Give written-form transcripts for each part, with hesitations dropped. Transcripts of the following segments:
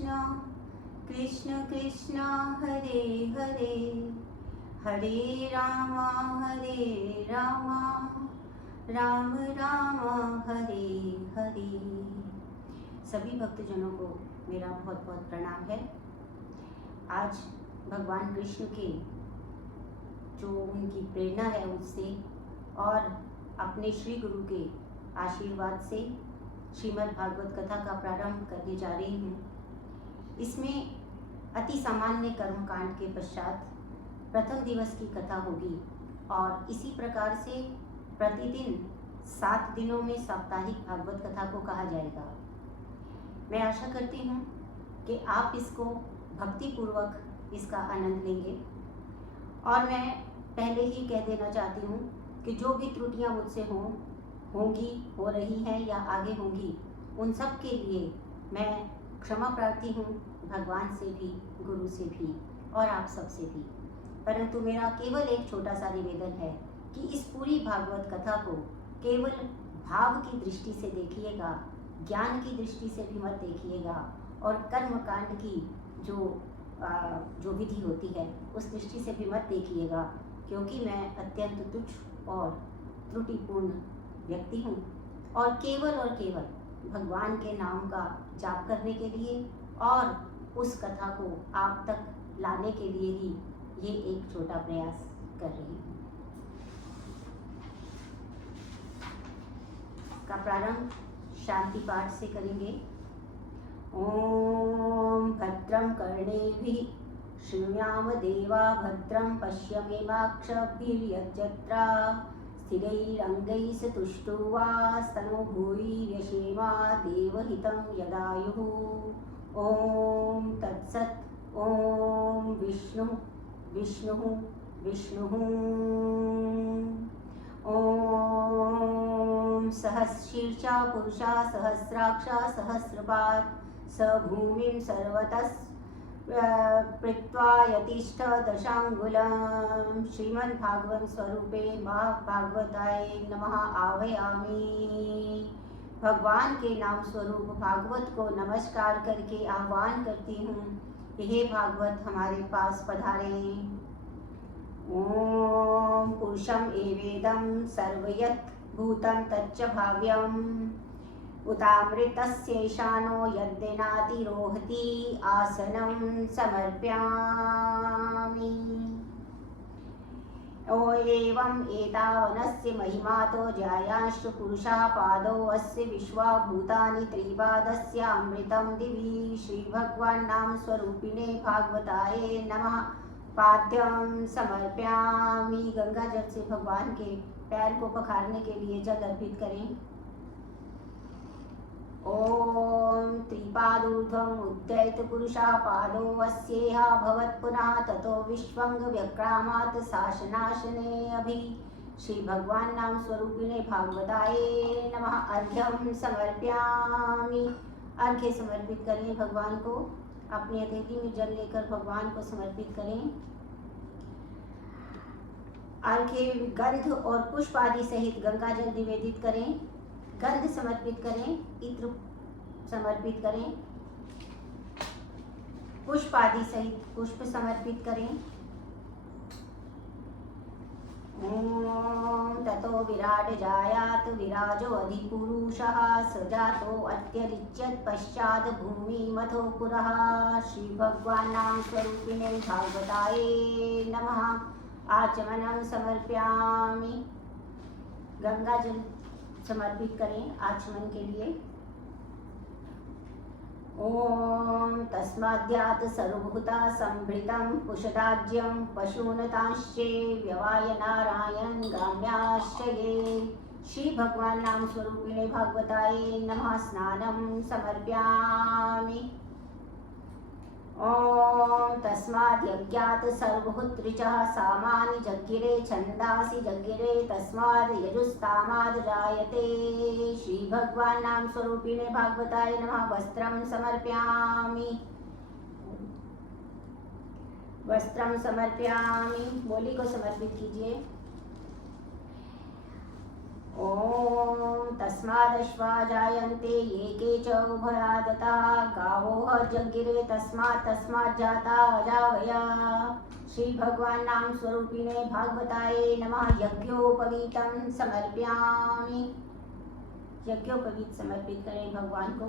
कृष्ण कृष्ण कृष्ण हरे हरे हरे राम राम राम हरे हरे। सभी भक्तजनों को मेरा बहुत बहुत प्रणाम है। आज भगवान कृष्ण के जो उनकी प्रेरणा है उससे और अपने श्री गुरु के आशीर्वाद से श्रीमद् भागवत कथा का प्रारंभ करने जा रही हूँ। इसमें अति सामान्य कर्मकांड के पश्चात प्रथम दिवस की कथा होगी और इसी प्रकार से प्रतिदिन 7 दिनों में साप्ताहिक भागवत कथा को कहा जाएगा। मैं आशा करती हूँ कि आप इसको भक्तिपूर्वक इसका आनंद लेंगे और मैं पहले ही कह देना चाहती हूँ कि जो भी त्रुटियाँ मुझसे होंगी, हो रही हैं या आगे होंगी, उन सब के लिए मैं क्षमा प्रार्थी हूँ, भगवान से भी, गुरु से भी और आप सब से भी। परंतु मेरा केवल एक छोटा सा निवेदन है कि इस पूरी भागवत कथा को केवल भाव की दृष्टि से देखिएगा, ज्ञान की दृष्टि से भी मत देखिएगा और कर्मकांड की जो विधि होती है उस दृष्टि से भी मत देखिएगा, क्योंकि मैं अत्यंत तुच्छ और त्रुटिपूर्ण व्यक्ति हूँ और केवल भगवान के नाम का जाप करने के लिए और उस कथा को आप तक लाने के लिए ही ये एक छोटा प्रयास कर रही हूँ। का प्रारंभ शांति पाठ से करेंगे। ओम भद्रं कर्णेभिः शृणुयाम देवा भद्रं पश्येमाक्षभिर्यजत्रा स्थिरैरङ्गैस्तुष्टुवास्तनो भूरि व्यशेमा देवहितं यदायुः। ओम तत्सत्। ओम विष्णुः ओम सहस्रशीर्षा पुरुषा सहस्राक्षा सहस्रपात् स भूमिं सर्वतः पृत्वा यतिष्ठ दशांगुलम्। श्रीमद्भागवत स्वरूपे भागवताय नमः आह्वयामि। भगवान के नाम स्वरूप भागवत को नमस्कार करके आह्वान करती हूँ, हे भागवत हमारे पास पधारें। ओम पुरुषम एवेदं सर्वयत् भूतं तच्च भाव्यम् उतामृतस्यैशानो यद्दिनातिरोहति आसनं समर्प्यामि। ओ एवं एतावनस्य महिमातो जायांश्च पुरुषः पादो अस्य विश्वा भूतानि त्रिपादस्य अमृतं दिवि। श्री भगवान नाम स्वरूपिणे भागवताय नमः। पाद्यं समर्प्यामि। गंगा जल से भगवान के पैर को पखारने के लिए जल अर्पित करें। ओम त्रिपादूर्ध्वम् उद्यत पुरुषः पादो अस्येह भवत् पुनः ततो विश्वंग व्यक्रामात् शासनाशने अभि। श्री भगवान नाम स्वरूपिणे भागवताय नमः। अर्घ्यं समर्प्यामि। अर्घ्य समर्पित करें भगवान को। अपनी हथेली में जल लेकर भगवान को समर्पित करें। अर्घ्य गंध और पुष्प आदि सहित गंगा जल निवेदित करें। गंध समर्पित करें, इत्र समर्पित करें, पुष्प आदि सहित पुष्प समर्पित करें। ओम ततो विराट जायात विराजो अधिपुरुषः स जातो अत्यरिच्यत पश्चात भूमि मथो पुरः। श्री भगवान नाम स्वरूपिणे भागवताय नमः। आचमनं समर्प्यामि। गंगा जल समर्पित करें आचमन के लिए। ओम तस्माद्यात् सर्वभूता संभृतं पुषदाज्यं पशूनतांश्चे व्यवाय नारायण गाम्याश्चये। श्री भगवान नाम स्वरूपिणे भागवताय नमः। स्नानं समर्प्यामि। ओम तस्माद् यज्ञात् सर्वहुत्रिचः सामानि जज्ञिरे छन्दासि जज्ञिरे तस्माद् यजुस्तामाद् जायते। श्री भगवान नाम स्वरूपिणे भागवताय नमः। वस्त्रं समर्प्यामि। वस्त्रं समर्प्यामि। बोली को समर्पित कीजिए। ॐ तस्मादश्वा जायन्ते ये के च उभयादतः गावोः जज्ञिरे तस्मात् जाता अजावया। श्री भगवान नाम स्वरूपिणे भागवताये नमः। यज्ञोपवीतं समर्पयामि। यज्ञोपवीत समर्पित करें भगवान को।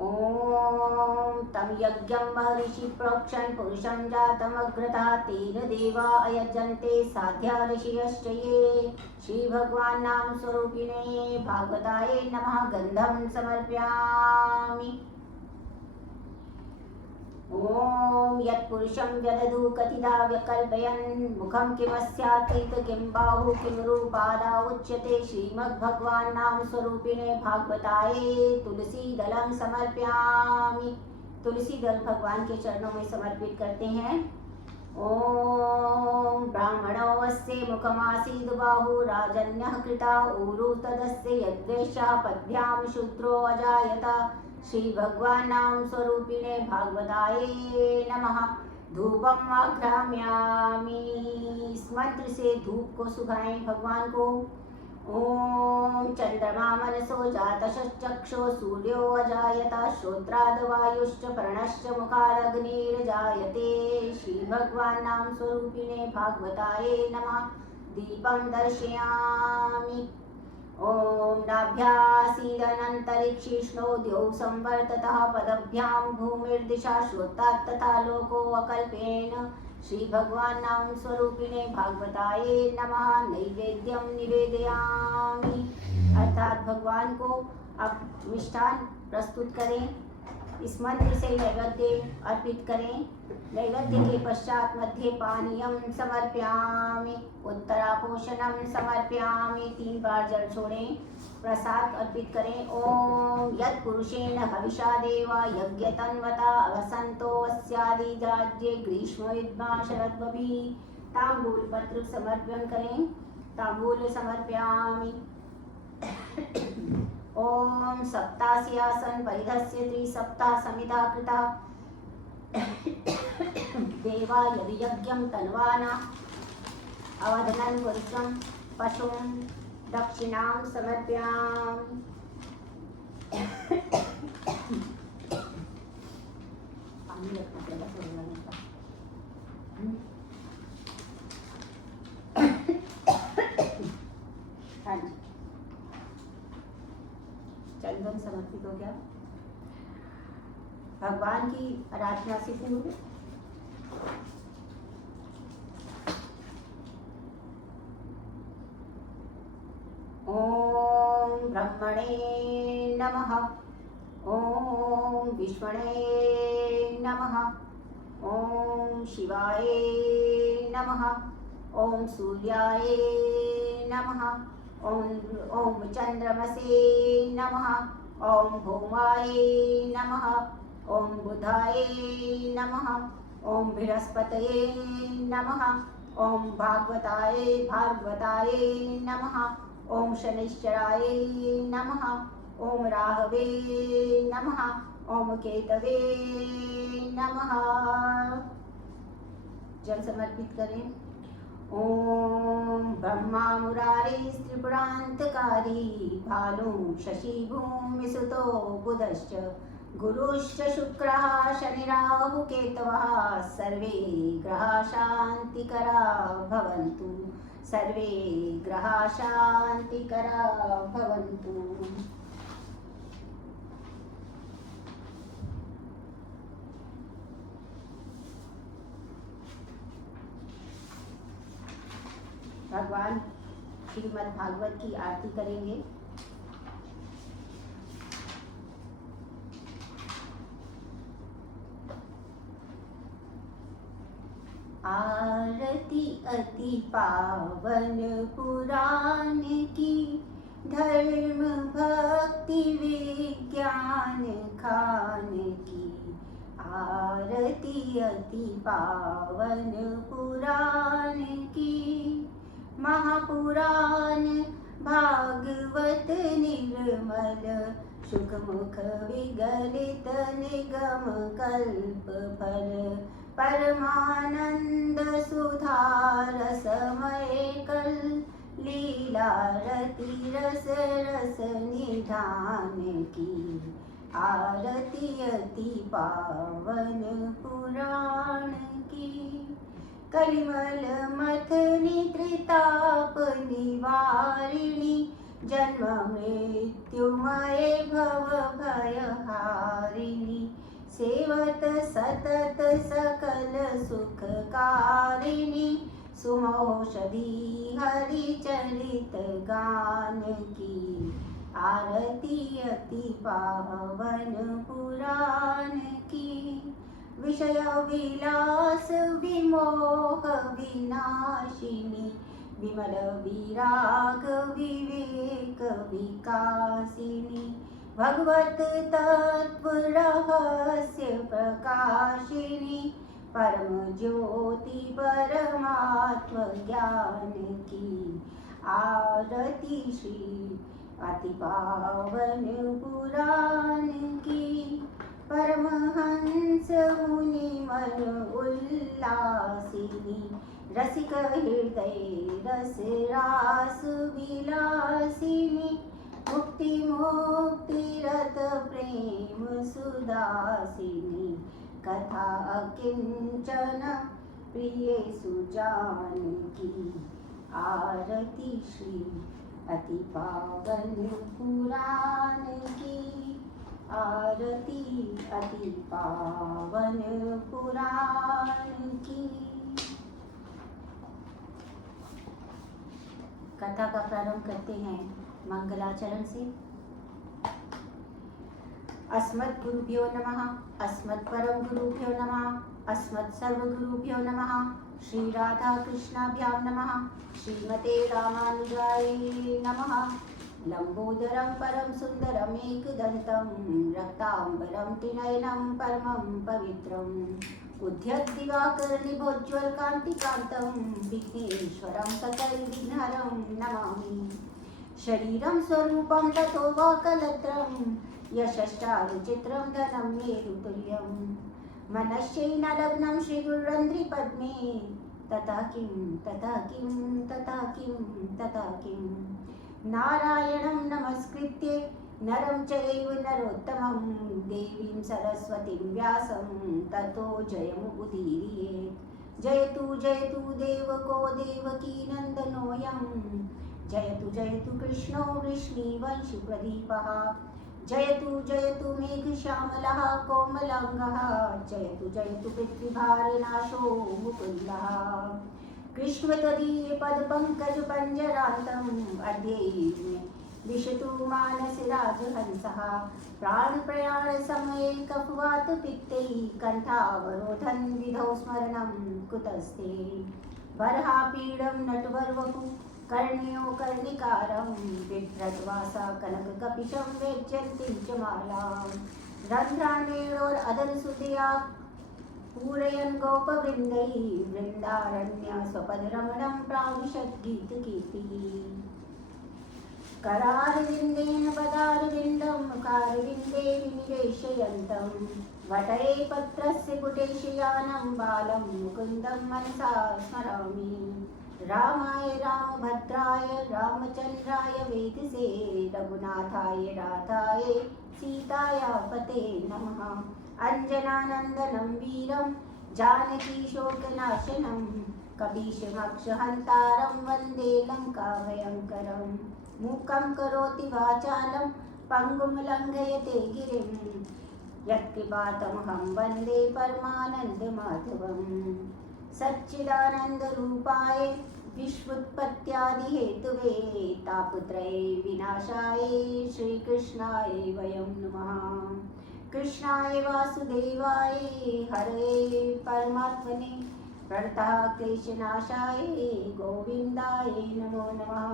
ॐ तं यज्ञं महर्षि प्रोक्षन् पुरुषं जातमग्रतः तेन देवा अयजन्ते साध्या ऋषयश्च ये। श्री भगवान नाम स्वरूपिणे भागवताये नमः। गन्धं समर्पयामि। ॐ यत्पुरुषं व्यदधु कथिता व्यकल्पयन् मुखं किमस्यातीत किं बाहु किं रूपादा उच्यते। श्रीमद्भगवान् नाम स्वरूपिणे भागवताये तुलसी दलं समर्पयामि। तुलसी दल भगवान के चरणों में समर्पित करते हैं। ॐ ब्राह्मणो वस्य मुखमासीद् बाहु राजन्यः कृता ऊरु तदस्य यद्वेषः पद्भ्यां शूद्रो अजायत। श्री भगवान नाम स्वरूपिणे भागवताये नमः। धूपम आघ्राम्यामि। इस मंत्र से धूप को सुखाएं भगवान को। ओम चंद्रमा मनसो जातश्चक्षो सूर्यो अजायत श्रोत्राद वायुश्च प्रणश्च मुखादग्निर्जायते। श्री भगवान नाम स्वरूपिणे भागवताये नमः। दीपं दर्शयामि। ॐ नाभ्यासीदनन्तरिक्षिष्णोद्यौ संवर्ततः पदभ्यां भूमिर्दिशा श्रोतात् तथा लोको अकल्पेन। श्री भगवान नाम स्वरूपिणे भागवताये नमः। नैवेद्यं निवेदयामि। अर्थात भगवान को अब मिष्ठान प्रस्तुत करें। इस मंत्र से नैवेद्य अर्पित करें। नैवेद्य के पश्चात मध्ये पानीयम समर्पयामि। उत्तरापोषणम समर्पयामि। 3 बार जल छोड़ें। प्रसाद अर्पित करें। ओम यत् पुरुषेण हविषा देवा यज्ञतन्वता वसंतो अस्यादि राज्ये ग्रीष्म युद्धा शरद्वभि। तांबूल पत्र समर्पण करें। तांबूल समर्पयामि। ओम सप्तास्यासन परिधस्य त्रिसप्ताह समिधा कृता देवा यदि यज्ञं तन्वाना अवधनं पुरुषं पशुं दक्षिणां समर्पयामि। पानी रखना पड़ेगा थोड़ा सा। हाँ जी, चंदन समर्पित हो गया। भगवान की आराधना से पूर्व ओम ब्रह्मणे नमः। ओम विष्णवे नमः। ओम शिवाय नमः। ओम सूर्याय नमः। ओम चंद्रमसे नमः। ओम भौमाय नमः। ओम बुधाय नमः। ओम बृहस्पतये नमः। ओम भागवताय नमः। ओम शनिश्चराय नमः। ओम राहवे नमः। ओम केतवे नमः। जल समर्पित करें। ओम ब्रह्मा मुरारी त्रिपुरांतकारी भानु शशि भूमि सुतो बुधश्च गुरुश्च शुक्रः शनिराहु केतवः सर्वे ग्रहा शांतिकरा भवन्तु। सर्वे ग्रहा शांतिकरा भवन्तु। भगवान श्रीमद् भागवत की आरती करेंगे। आरती अति पावन पुराण की धर्म भक्ति विज्ञान खान की। आरती अति पावन पुराण की महापुराण भागवत निर्मल सुखमुख विगलित निगम कल्प फल परमानंद सुधा रसमय कल लीला रति रस रस निधान की आरती अति पावन पुराण की। कलिमल मथनी त्रिताप निवारिणी जन्म मृत्युमय भव भयहारिणी सेवत सतत सकल सुखकारिणी सुमौषधि हरिचरित गान की आरती अति पावन पुराण की। विषय विलास विमोह विनाशिनी विमल विराग विवेक विकासिनी भगवत तत्व रहस्य प्रकाशिनी परम ज्योति परमात्म ज्ञान की आरती श्री अति पावन पुराण की। परमहंस मुनि मन उल्लासिनी रसिक हृदय रस रास विलासिनी मुक्ति मुक्ति रत प्रेम सुदासिनी कथा किंचन प्रिय सुजान की आरती श्री अति पावन पुराण की आरती अति पावन पुराण की। कथा का प्रारंभ करते हैं मंगलाचरण से। अस्मत् गुरुभ्यो नमः, अस्मत् परम गुरुभ्यो नमः, अस्मत् सर्व गुरुभ्यो नमः। श्री राधा कृष्णाभ्यां नमः, श्रीमते रामानुजाय नमः। लंबोदरं परम सुंदरम एकदंतं रक्तांबरं त्रिनयनं परमं पवित्रम् उद्यत दिवाकर निभोज्वल कांतिकांतं विघ्नेश्वरं सकलविघ्नहरं नमामि। शरीरं स्वरूपं ततो वा कलत्रं यशश्चारुचित्रं धनं मेरुतुल्यं मनश्चैन लग्नं श्रीगुरुरन्ध्रिपद्मे तथा किं तथा किं तथा किं तथा किं। नारायणं नमस्कृत्य नरं चैव नरोत्तमं देवीं सरस्वतीं व्यासं ततो जयमुदीरयेत्। जयतु देवको देवकीनन्दनोऽयं जयतु कृष्णो वृष्णिवंशप्रदीपः। जयतु मेघश्यामलः कोमलाङ्गः जयतु पृथ्वीभारनाशो मुकुन्दः। कृष्ण त्वदीय पदपङ्कज पञ्जरान्तम् अद्यैव विशतु मानसि राजहंसः। प्राणप्रयाण समये कफवात पित्तै कण्ठावरोधन् विधौ स्मरणं कुतस्ते। बर्हापीडं नटवरवपु कर्ण्यो कर्णिकारं बिभ्रद्वासा कनककपिशं वेज्यन्तीं च मालां। रन्ध्राण्वेणोरधरसुधया पूरयन् गोपवृन्दैः वृन्दारण्य स्वपदरमणं प्राविशद्गीतकीर्तिः। करारविन्देन पदारविन्दं मुखारविन्दे विनिवेशयन्तं वटये पत्रस्य पुटे शयानं बालं मुकुन्दं मनसा स्मरामि। रामाय रामभद्राय रामचन्द्राय वेधसे रघुनाथाय राधाय सीताया पते नमः। अञ्जनानन्दनं वीरं जानकीशोकनाशनं कपीशमक्षहन्तारं वन्दे लङ्काभयङ्करम्। मूकं करोति वाचालं पङ्गुं लङ्घयते गिरिं यत्कृपातमहं वन्दे परमानन्दमाधवम्। सच्चिदानन्दरूपाय विश्वोत्पत्त्यादिहेतुवे तापत्रये विनाशाय श्रीकृष्णाय वयं नमः। कृष्णाय वासुदेवाय हरे परमात्मने प्रणतः क्लेशनाशाय गोविन्दाय नमो नमः।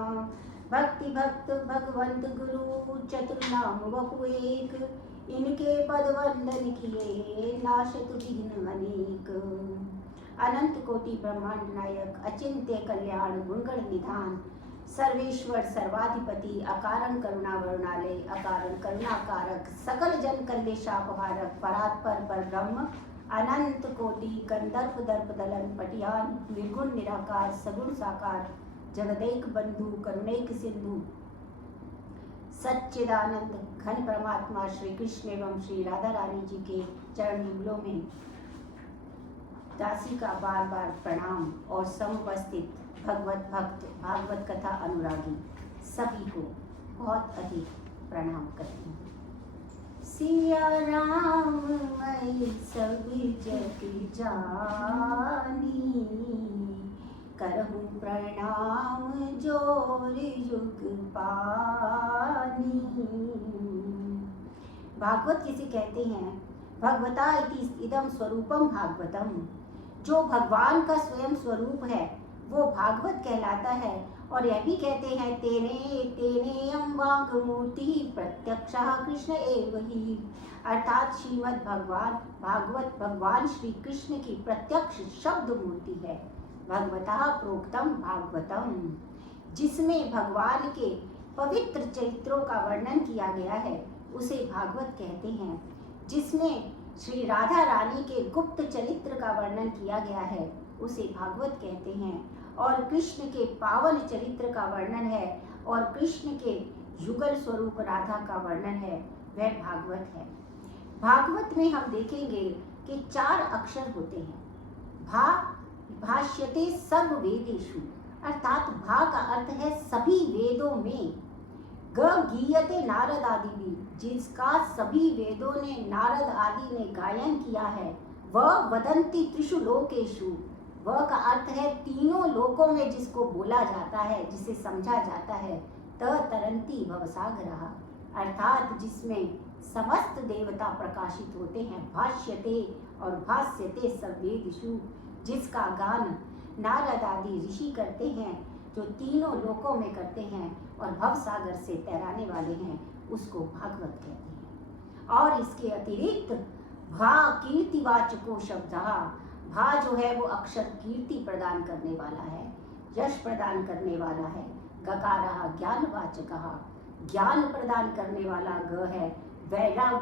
भक्ति भक्त भगवंत गुरु चतुर्नाम वपु एक इनके पद वंदन किए नाशत विघ्न अनेक। अनंत कोटि ब्रह्मांड नायक अचिंत्य कल्याण गुणगण निधान सर्वेश्वर सर्वाधिपति अकारण करुणा वरुणालय अकारण करुणाकारक सकल जन कलेशापहारक परात्पर पर ब्रह्म अनंत कोटि कंदर्प दर्प दलन पटियान निर्गुण निराकार सगुण साकार जगदेक बंधु करुणैक सिंधु सच्चिदानंद घन परमात्मा श्री कृष्ण एवं श्री राधा रानी जी के चरण युगलों में दासी का बार बार प्रणाम और समुपस्थित भगवत भक्त भागवत कथा अनुरागी सभी को बहुत अधिक प्रणाम करती हूँ। सिया राम मैं सभी जग जानी, करहूँ प्रणाम जोर युग पानी। भागवत किसे कहते हैं? भगवता इति इदम स्वरूपम भागवतम। जो भगवान का स्वयं स्वरूप है वो भागवत कहलाता है। और यह भी कहते हैं तेने तेने वांग मूर्ति प्रत्यक्षः कृष्ण एव ही, अर्थात श्रीमद् भागवत भगवान श्री कृष्ण की प्रत्यक्ष शब्द मूर्ति है। भगवतः प्रोक्तम भागवतम, जिसमें भगवान के पवित्र चरित्रों का वर्णन किया गया है उसे भागवत कहते हैं। जिसमें श्री राधा रानी के गुप्त चरित्र का वर्णन किया गया है उसे भागवत कहते हैं। और कृष्ण के पावन चरित्र का वर्णन है और कृष्ण के युगल स्वरूप राधा का वर्णन है, वह भागवत है। भागवत में हम देखेंगे कि 4 अक्षर होते हैं। भाष्यते सर्व वेदेषु, अर्थात भा का अर्थ है सभी वेदों में। गीयते नारद आदि भी, जिसका सभी वेदों ने नारद आदि ने गायन किया है। वह वदंती त्रिषु लोकेषु, वह का अर्थ है तीनों लोकों में जिसको बोला जाता है, जिसे समझा जाता है। तरंती भवसागरः, अर्थात जिसमें समस्त देवता प्रकाशित होते हैं। भाष्यते और भाष्यते सर्वेदिषु, जिसका गान नारद आदि ऋषि करते हैं, जो तीनों लोकों में करते हैं और भवसागर से तैराने वाले हैं, उसको भागवत कहते हैं। और इसके अतिरिक्त भा कीर्तिवाचको शब्दः, भा जो है वो अक्षर कीर्ति प्रदान करने वाला है, यश प्रदान करने वाला है। गकारः ज्ञानवाचकः, ज्ञान प्रदान करने वाला ग है।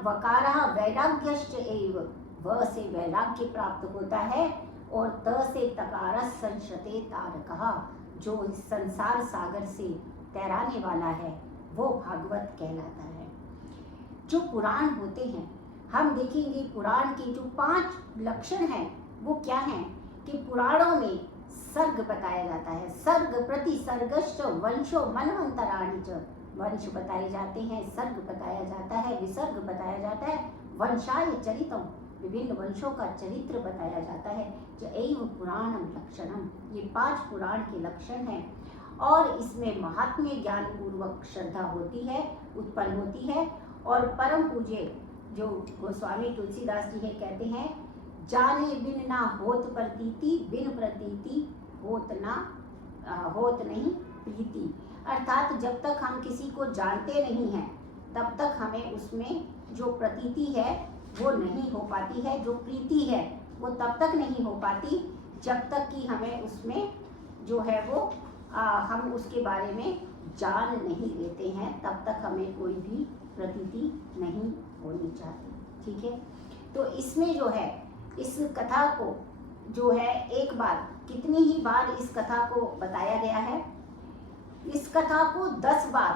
वकारः वैराग्यश्च एव, व से वैराग्य प्राप्त होता है। और त से तकारः संशते तारकः, जो इस संसार सागर से तैराने वाला है वो भागवत कहलाता है। जो पुराण होते हैं, हम देखेंगे पुराण के जो 5 लक्षण हैं वो क्या हैं कि पुराणों में सर्ग बताया जाता है। सर्ग प्रति सर्गश्च वंशो मनवंतराणि च, वंश बताए जाते हैं, सर्ग बताया जाता है, विसर्ग बताया जाता है। वंशाय चरितम, विभिन्न वंशों का चरित्र बताया जाता है। जो एव पुराणम लक्षणम, ये 5 पुराण के लक्षण हैं। और इसमें महात्म्य ज्ञान पूर्वक श्रद्धा होती है, उत्पन्न होती है। और परम पूज्य जो गोस्वामी तुलसीदास जी है कहते हैं, जाने बिन ना होत प्रतीति, बिन प्रतीति होत नहीं प्रीति। अर्थात जब तक हम किसी को जानते नहीं हैं तब तक हमें उसमें जो प्रतीति है वो नहीं हो पाती है, जो प्रीति है वो तब तक नहीं हो पाती जब तक कि हमें उसमें जो है वो हम उसके बारे में जान नहीं लेते हैं, तब तक हमें कोई भी प्रतीति नहीं होनी चाहिए। ठीक है, तो इसमें जो है इस कथा को जो है एक बार, कितनी ही बार इस कथा को बताया गया है? इस कथा को 10 बार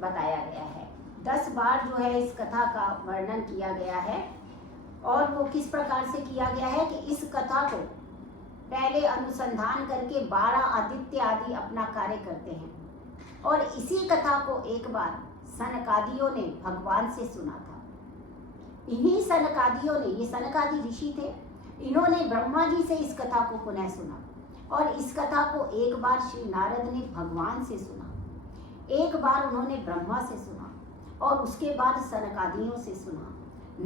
बताया गया है। 10 बार जो है इस कथा का वर्णन किया गया है। और वो किस प्रकार से किया गया है कि इस कथा को पहले अनुसंधान करके 12 आदित्य आदि अपना कार्य करते हैं और इसी कथा को एक बार सनकादियों ने भगवान से सुना था। इन्हीं सनकादियों ने, ये सनकादि ऋषि थे, इन्होंने ब्रह्मा जी से इस कथा को पुनः सुना और इस कथा को एक बार श्री नारद ने भगवान से सुना, एक बार उन्होंने ब्रह्मा से सुना और उसके बाद सनकादियों से सुना।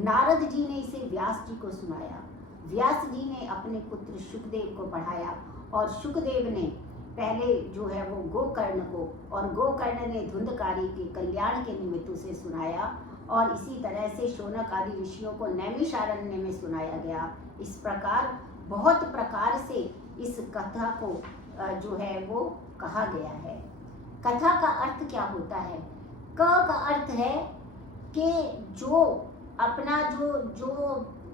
नारद जी ने इसे व्यास जी को सुनाया, व्यास जी ने अपने पुत्र शुकदेव को पढ़ाया और शुकदेव ने पहले जो है वो गोकर्ण को, और गोकर्ण ने धुंधकारी के कल्याण के निमित्त उसे सुनाया और इसी तरह से शौनक आदि ऋषियों को नैमिषारण्य में सुनाया गया। इस प्रकार बहुत प्रकार से इस कथा को जो है वो कहा गया है। कथा का अर्थ क्या होता है? क का अर्थ है कि जो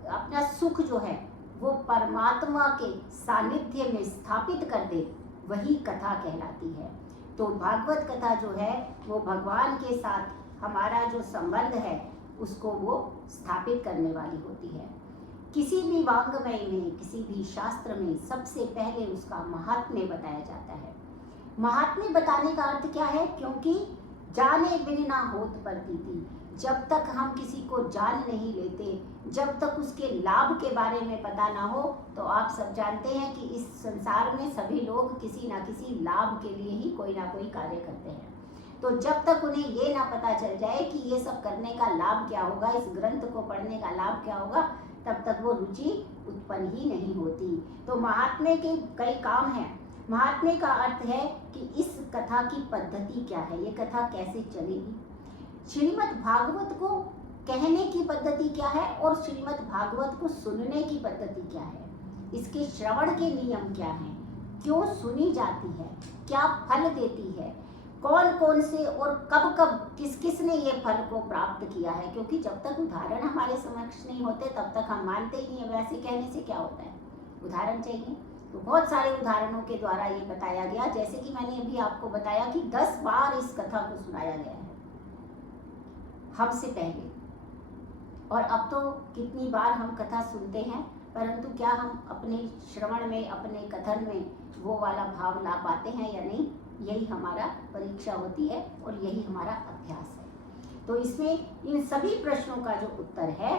अपना सुख जो है वो परमात्मा के सानिध्य में स्थापित कर दे, वही कथा कहलाती है। तो भागवत कथा जो है वो भगवान के साथ हमारा जो संबंध है उसको वो स्थापित करने वाली होती है। किसी भी वाङ्मय में, किसी भी शास्त्र में सबसे पहले उसका महात्म्य बताया जाता है। महात्म्य बताने का अर्थ क्या है? क्योंकि जाने बिन ना होत प्रतीति, जब तक हम किसी को जान नहीं लेते, जब तक उसके लाभ के बारे में पता ना हो, तो आप सब जानते हैं कि इस संसार में सभी लोग किसी ना किसी लाभ के लिए ही कोई ना कोई कार्य करते हैं। तो जब तक उन्हें ये ना पता चल जाए कि ये सब करने का लाभ क्या होगा, इस ग्रंथ को पढ़ने का लाभ क्या होगा, तब तक वो रुचि उत्पन्न ही नहीं होती। तो महात्म्य के कई काम हैं। महात्म्य का अर्थ है कि इस कथा की पद्धति क्या है, ये कथा कैसे चलेगी। श्रीमद् भागवत को कहने की पद्धति क्या है और श्रीमद् भागवत को सुनने की पद्धति क्या है, इसके श्रवण के नियम क्या हैं, क्यों सुनी जाती है, क्या फल देती है, कौन कौन से और कब कब किस किस ने ये फल को प्राप्त किया है। क्योंकि जब तक उदाहरण हमारे समक्ष नहीं होते तब तक हम मानते ही नहीं। वैसे कहने से क्या होता है, उदाहरण चाहिए। तो बहुत सारे उदाहरणों के द्वारा ये बताया गया, जैसे कि मैंने अभी आपको बताया कि 10 बार इस कथा को सुनाया गया है हमसे पहले, और अब तो कितनी बार हम कथा सुनते हैं, परंतु क्या हम अपने श्रवण में, अपने कथन में वो वाला भाव ला पाते हैं या नहीं, यही हमारा परीक्षा होती है और यही हमारा अभ्यास है। तो इसमें इन सभी प्रश्नों का जो उत्तर है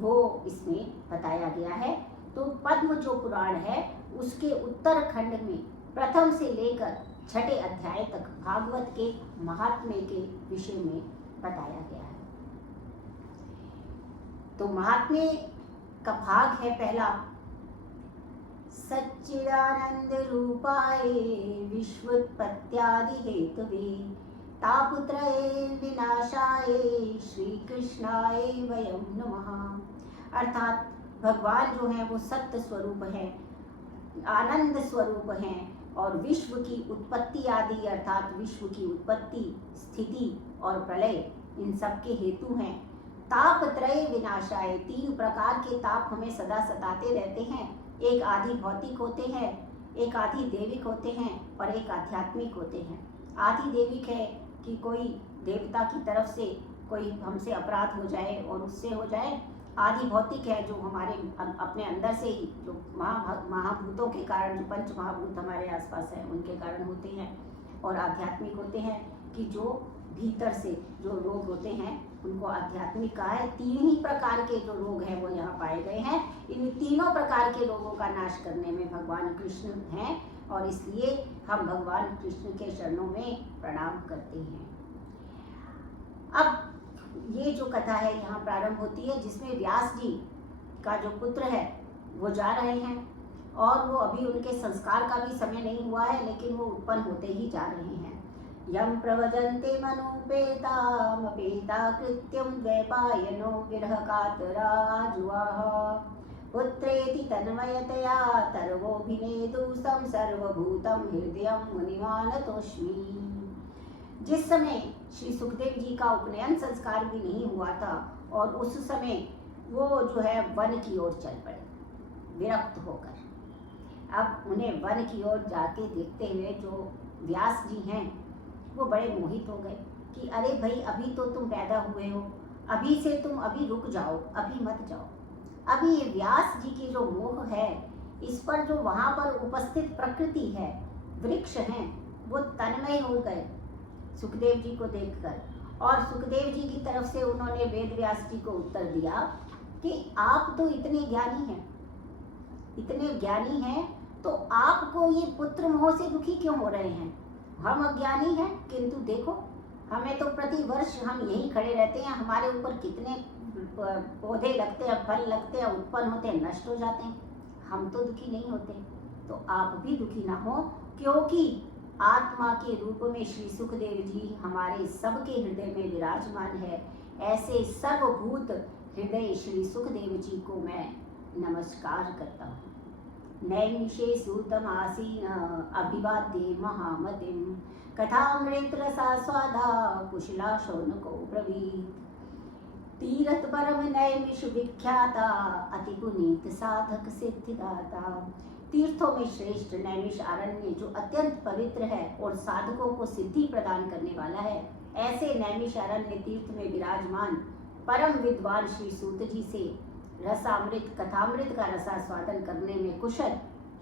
वो इसमें बताया गया है। तो पद्म जो पुराण है उसके उत्तर खंड में प्रथम से लेकर 6ठे अध्याय तक भागवत के महात्म्य के विषय में बताया गया है। तो महात्म्य का भाग है पहला, सच्चिदानंद रूपाय विश्वोत्पत्त्यादि हेतवे तापत्रये विनाशाय श्री कृष्णाय वयं नमः। अर्थात भगवान जो है वो सत्य स्वरूप है, आनंद स्वरूप हैं और विश्व की उत्पत्ति आदि अर्थात विश्व की उत्पत्ति, स्थिति और प्रलय इन सब के हेतु हैं। तापत्रय विनाशाय, 3 प्रकार के ताप हमें सदा सताते रहते हैं। एक आदि भौतिक होते हैं, एक आदि देविक होते हैं और एक आध्यात्मिक होते हैं। आदि देविक है कि कोई देवता की तरफ से कोई हमसे अपराध हो जाए और उससे हो जाए। आदि भौतिक है जो हमारे अपने अंदर से ही, जो महाभूतों के कारण, जो पंच महाभूत हमारे आसपास हैं उनके कारण होते हैं। और आध्यात्मिक होते हैं कि जो भीतर से जो रोग होते हैं उनको आध्यात्मिक कहा है। 3 ही प्रकार के जो रोग हैं वो यहाँ पाए गए हैं। इन तीनों प्रकार के रोगों का नाश करने में भगवान कृष्ण हैं और इसलिए हम भगवान कृष्ण के चरणों में प्रणाम करते हैं। अब ये जो कथा है यहाँ प्रारंभ होती है, जिसमें व्यास जी का जो पुत्र है वो जा रहे हैं और वो अभी उनके संस्कार का भी समय नहीं हुआ है, लेकिन वो उत्पन्न होते ही जा रहे हैं। यं प्रवजन्ते मनुपेतामपेता कृत्यं द्वैपायनो विरहकातराजुवाः पुत्रेति तन्मयतया तर्वोऽभिनेदुस्तं सर्वभूतं हृदयं मुनिमानतोऽस्मि। जिस समय श्री सुखदेव जी का उपनयन संस्कार भी नहीं हुआ था और उस समय वो जो है वन की ओर चल पड़े विरक्त होकर। अब उन्हें वन की ओर जाके देखते हुए जो व्यास जी हैं वो बड़े मोहित हो गए कि अरे भाई, अभी तो तुम पैदा हुए हो, अभी से तुम अभी रुक जाओ, अभी मत जाओ। अभी ये व्यास जी की जो मोह है, इस पर जो वहाँ पर उपस्थित प्रकृति है, वृक्ष हैं, वो तन्मय हो गए सुखदेव जी को देखकर। और सुखदेव जी की तरफ से उन्होंने वेद व्यास जी को उत्तर दिया कि आप तो इतने ज्ञानी हैं, तो आपको ये पुत्र मोह से दुखी क्यों हो रहे हैं? हम अज्ञानी हैं, किंतु देखो हमें तो प्रति वर्ष हम यहीं खड़े रहते हैं, हमारे ऊपर कितने पौधे लगते हैं, फल लगते हैं, उत्पन्न होते हैं, नष्ट हो जाते हैं, हम तो दुखी नहीं होते। तो आप भी दुखी ना हो, क्योंकि आत्मा के रूप में श्री सुखदेव जी हमारे सबके हृदय में विराजमान है। ऐसे सर्वभूत हृदय श्री सुखदेव जी को मैं नमस्कार करता हूँ। नैमिषे सूतमासीन अभिवाद्ये महामतिम कथामृत रसा स्वादा कुशला शौनको ब्रवीत। तीरथ परम नैमिष विख्याता, अति पुनीत साधक सिद्धिदाता। तीर्थों में श्रेष्ठ नैमिष अरण्य जो अत्यंत पवित्र है और साधकों को सिद्धि प्रदान करने वाला है, ऐसे नैमिष अरण्य तीर्थ में विराजमान परम विद्वान श्री सूत जी से रसामृत कथामृत का रसास्वादन करने में कुशल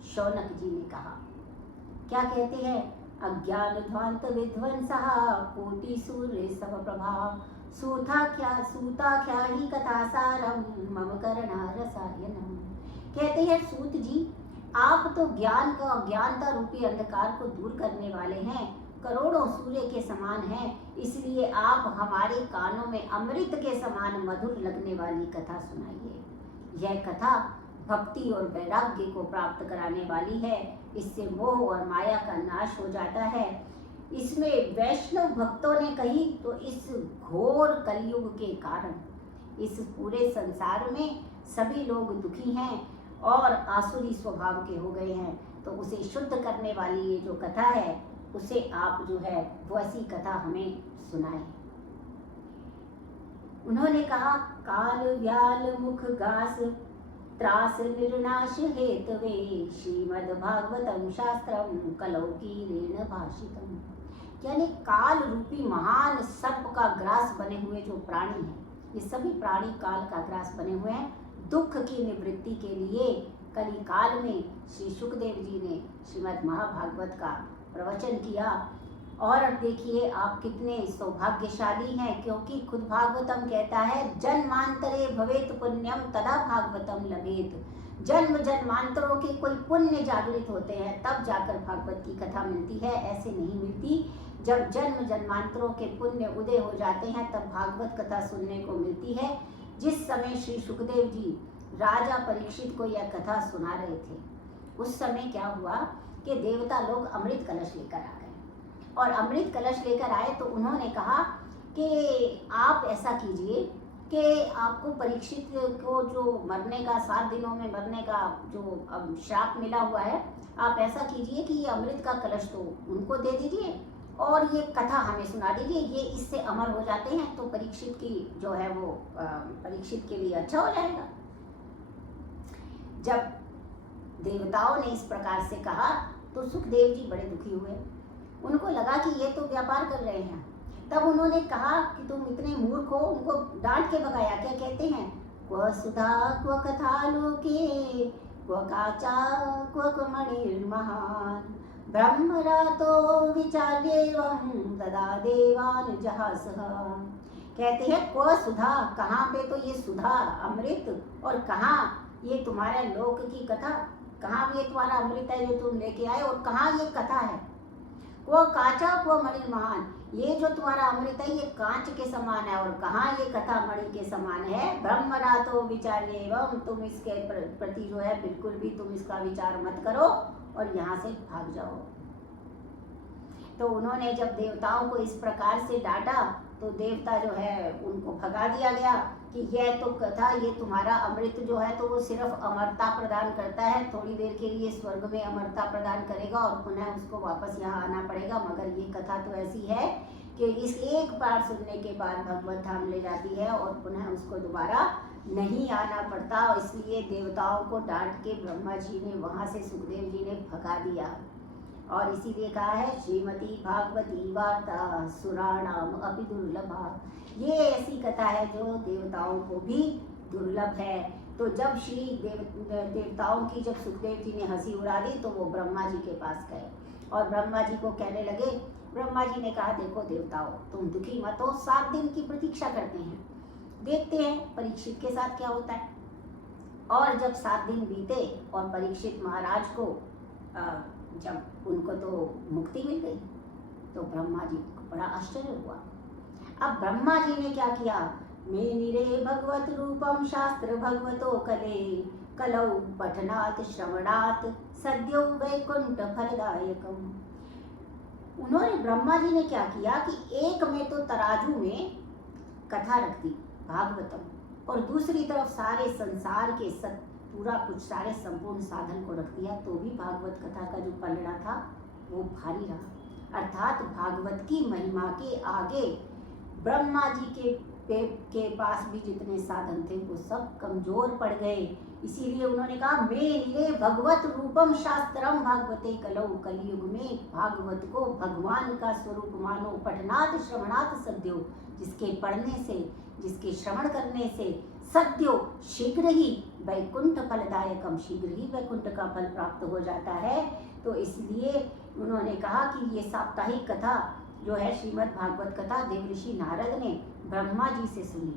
शौनक जी ने कहा। क्या कहते हैं? अज्ञान ध्वांत विध्वंसः कोटि सूर्य सम प्रभा, सूता क्या ही कथा सारम मम करणा रसायनम। कहते हैं सूत जी, आप तो ज्ञान का अज्ञानता रूपी अंधकार को दूर करने वाले हैं, करोड़ों सूर्य के समान हैं, इसलिए आप हमारे कानों में अमृत के समान मधुर लगने वाली कथा सुनाइए। यह कथा भक्ति और वैराग्य को प्राप्त कराने वाली है, इससे मोह और माया का नाश हो जाता है। इसमें वैष्णव भक्तों ने कही तो इस घोर कलयुग के कारण इस पूरे संसार में सभी लोग दुखी हैं और आसुरी स्वभाव के हो गए हैं, तो उसे शुद्ध करने वाली ये जो कथा है, उसे आप जो है वैसी कथा हमें सुनाए। उन्होंने कहा, काल व्याल मुख घास त्रास निर्नाश हेतवे, श्रीमद् भागवतम शास्त्रम कलौकीरेण भाषितम। यानी काल रूपी महान सर्प का ग्रास बने हुए जो प्राणी हैं, ये सभी प्राणी काल का ग्रास बने हुए हैं। दुख की निवृत्ति के लिए कली काल में श्री सुखदेव जी ने श्रीमद् महाभागवत का प्रवचन किया। और देखिए आप कितने सौभाग्यशाली हैं, क्योंकि खुद भागवतम कहता है, जन्मांतरे भवेत पुण्यम तदा भागवतम लभेत। जन्म जन्मांतरों के कोई पुण्य जागृत होते हैं तब जाकर भागवत की कथा मिलती है, ऐसे नहीं मिलती। जब जन्म जन्मांतरों के पुण्य उदय हो जाते हैं तब भागवत कथा सुनने को मिलती है। जिस समय श्री सुखदेव जी राजा परीक्षित को यह कथा सुना रहे थे, उस समय क्या हुआ कि देवता लोग अमृत कलश लेकर आ गए, और अमृत कलश लेकर आए तो उन्होंने कहा कि आप ऐसा कीजिए कि आपको परीक्षित को जो मरने का 7 दिनों में मरने का जो श्राप मिला हुआ है, आप ऐसा कीजिए कि ये अमृत का कलश तो उनको दे दीजिए और ये कथा हमें सुना दीजिए, ये इससे अमर हो जाते हैं तो परीक्षित की जो है वो परीक्षित के लिए अच्छा हो जाएगा। जब देवताओं ने इस प्रकार से कहा तो सुखदेव जी बड़े दुखी हुए। उनको लगा कि ये तो व्यापार कर रहे हैं। तब उन्होंने कहा कि तुम इतने मूर्ख हो, उनको डांट के भगाया। क्या कहते हैं? क्व सुधा क्व कथा लोके क्व काचा क्व मणिर्महान, ब्रह्मरातो विचार्येवं तदा देवान जहासः। कहते हैं क्व सुधा, कहाँ पे तो ये सुधा अमृत, और कहाँ ये तुम्हारे लोक की कथा, कहाँ ये तुम्हारा अमृत है जो तुम लेके आए, और कहाँ ये कथा है। वो काचा वो मणि महान, ये जो तुम्हारा अमृत है ये कांच के समान है, और कहाँ ये कथा मणि के समान है। ब्रह्मरातो विचार्य एवं, तुम इसके प्रति जो है बिल्कुल भी तुम इसका विचार मत करो और यहाँ से भाग जाओ। तो उन्होंने जब देवताओं को इस प्रकार से डांटा तो देवता जो है उनको भगा दिया गया कि यह तो कथा, ये तुम्हारा अमृत जो है तो वो सिर्फ अमरता प्रदान करता है, थोड़ी देर के लिए स्वर्ग में अमरता प्रदान करेगा और पुनः उसको वापस यहाँ आना पड़ेगा। मगर ये कथा तो ऐसी है कि इस एक बार सुनने के बाद भगवत धाम ले जाती है और पुनः उसको दोबारा नहीं आना पड़ता। इसलिए देवताओं को डांट के ब्रह्मा जी ने वहाँ से सुखदेव जी ने भगा दिया। और इसीलिए कहा है श्रीमती भागवती वार्ता सुराणाम अपि दुर्लभा, ये ऐसी कथा है जो देवताओं को भी दुर्लभ है। तो जब श्री देवताओं की जब सुखदेव जी ने हंसी उड़ा दी तो वो ब्रह्मा जी के पास गए और ब्रह्मा जी को कहने लगे। ब्रह्मा जी ने कहा, देखो देवताओं, तुम दुखी मत हो, 7 दिन की प्रतीक्षा करते हैं, देखते हैं परीक्षित के साथ क्या होता है। और जब 7 दिन बीते और परीक्षित महाराज को जब उनको तो मुक्ति मिल गई तो ब्रह्मा जी को बड़ा आश्चर्य हुआ। अब ब्रह्मा जी ने क्या किया, मे निरे भगवत रूपम शास्त्र भगवतो कले कलौ पठनात् श्रवणात् सद्यो वैकुंठ फलदायकम। उन्होंने ब्रह्मा जी ने क्या किया कि एक में तो तराजू में कथा रख दी भागवतम और दूसरी तरफ सारे संसार के पूरा कुछ सारे संपूर्ण साधन को रख दिया, तो भी भागवत कथा का जो पलड़ा था वो भारी रहा। अर्थात भागवत की महिमा के आगे ब्रह्मा जी के के पास भी जितने साधन थे वो सब कमजोर पड़ गए। इसीलिए उन्होंने कहा मे नीले भगवत रूपम शास्त्रम भागवते कलौ, कलयुग में भागवत को भगवान का स्वरूप मानो। पठनात् श्रवणात् सद्यो, जिसके पढ़ने से, जिसके श्रवण करने से सद्यो शीघ्र ही वैकुंठ फलदायकम, शीघ्र ही वैकुंठ का फल प्राप्त हो जाता है। तो इसलिए उन्होंने कहा कि ये साप्ताहिक कथा जो है श्रीमद् भागवत कथा देवऋषि नारद ने ब्रह्मा जी से सुनी,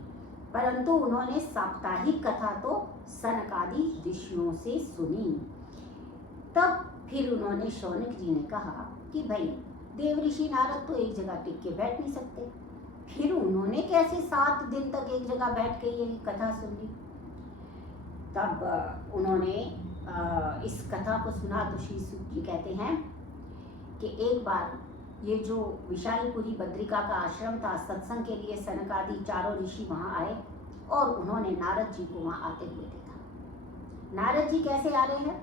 परंतु उन्होंने साप्ताहिक कथा तो सनकादि ऋषियों से सुनी। तब फिर उन्होंने शौनक जी ने कहा कि भाई देवऋषि नारद तो एक जगह टिक के बैठ नहीं सकते, फिर उन्होंने कैसे 7 दिन तक एक जगह बैठ के ये कथा सुनी। तब उन्होंने इस कथा को सुना तो श्री सूत जी कहते हैं कि एक बार ये जो विशालपुरी बद्रिका का आश्रम था, सत्संग के लिए सनकादि चारों ऋषि वहां आए और उन्होंने नारद जी को वहां आते हुए देखा। नारद जी कैसे आ रहे हैं?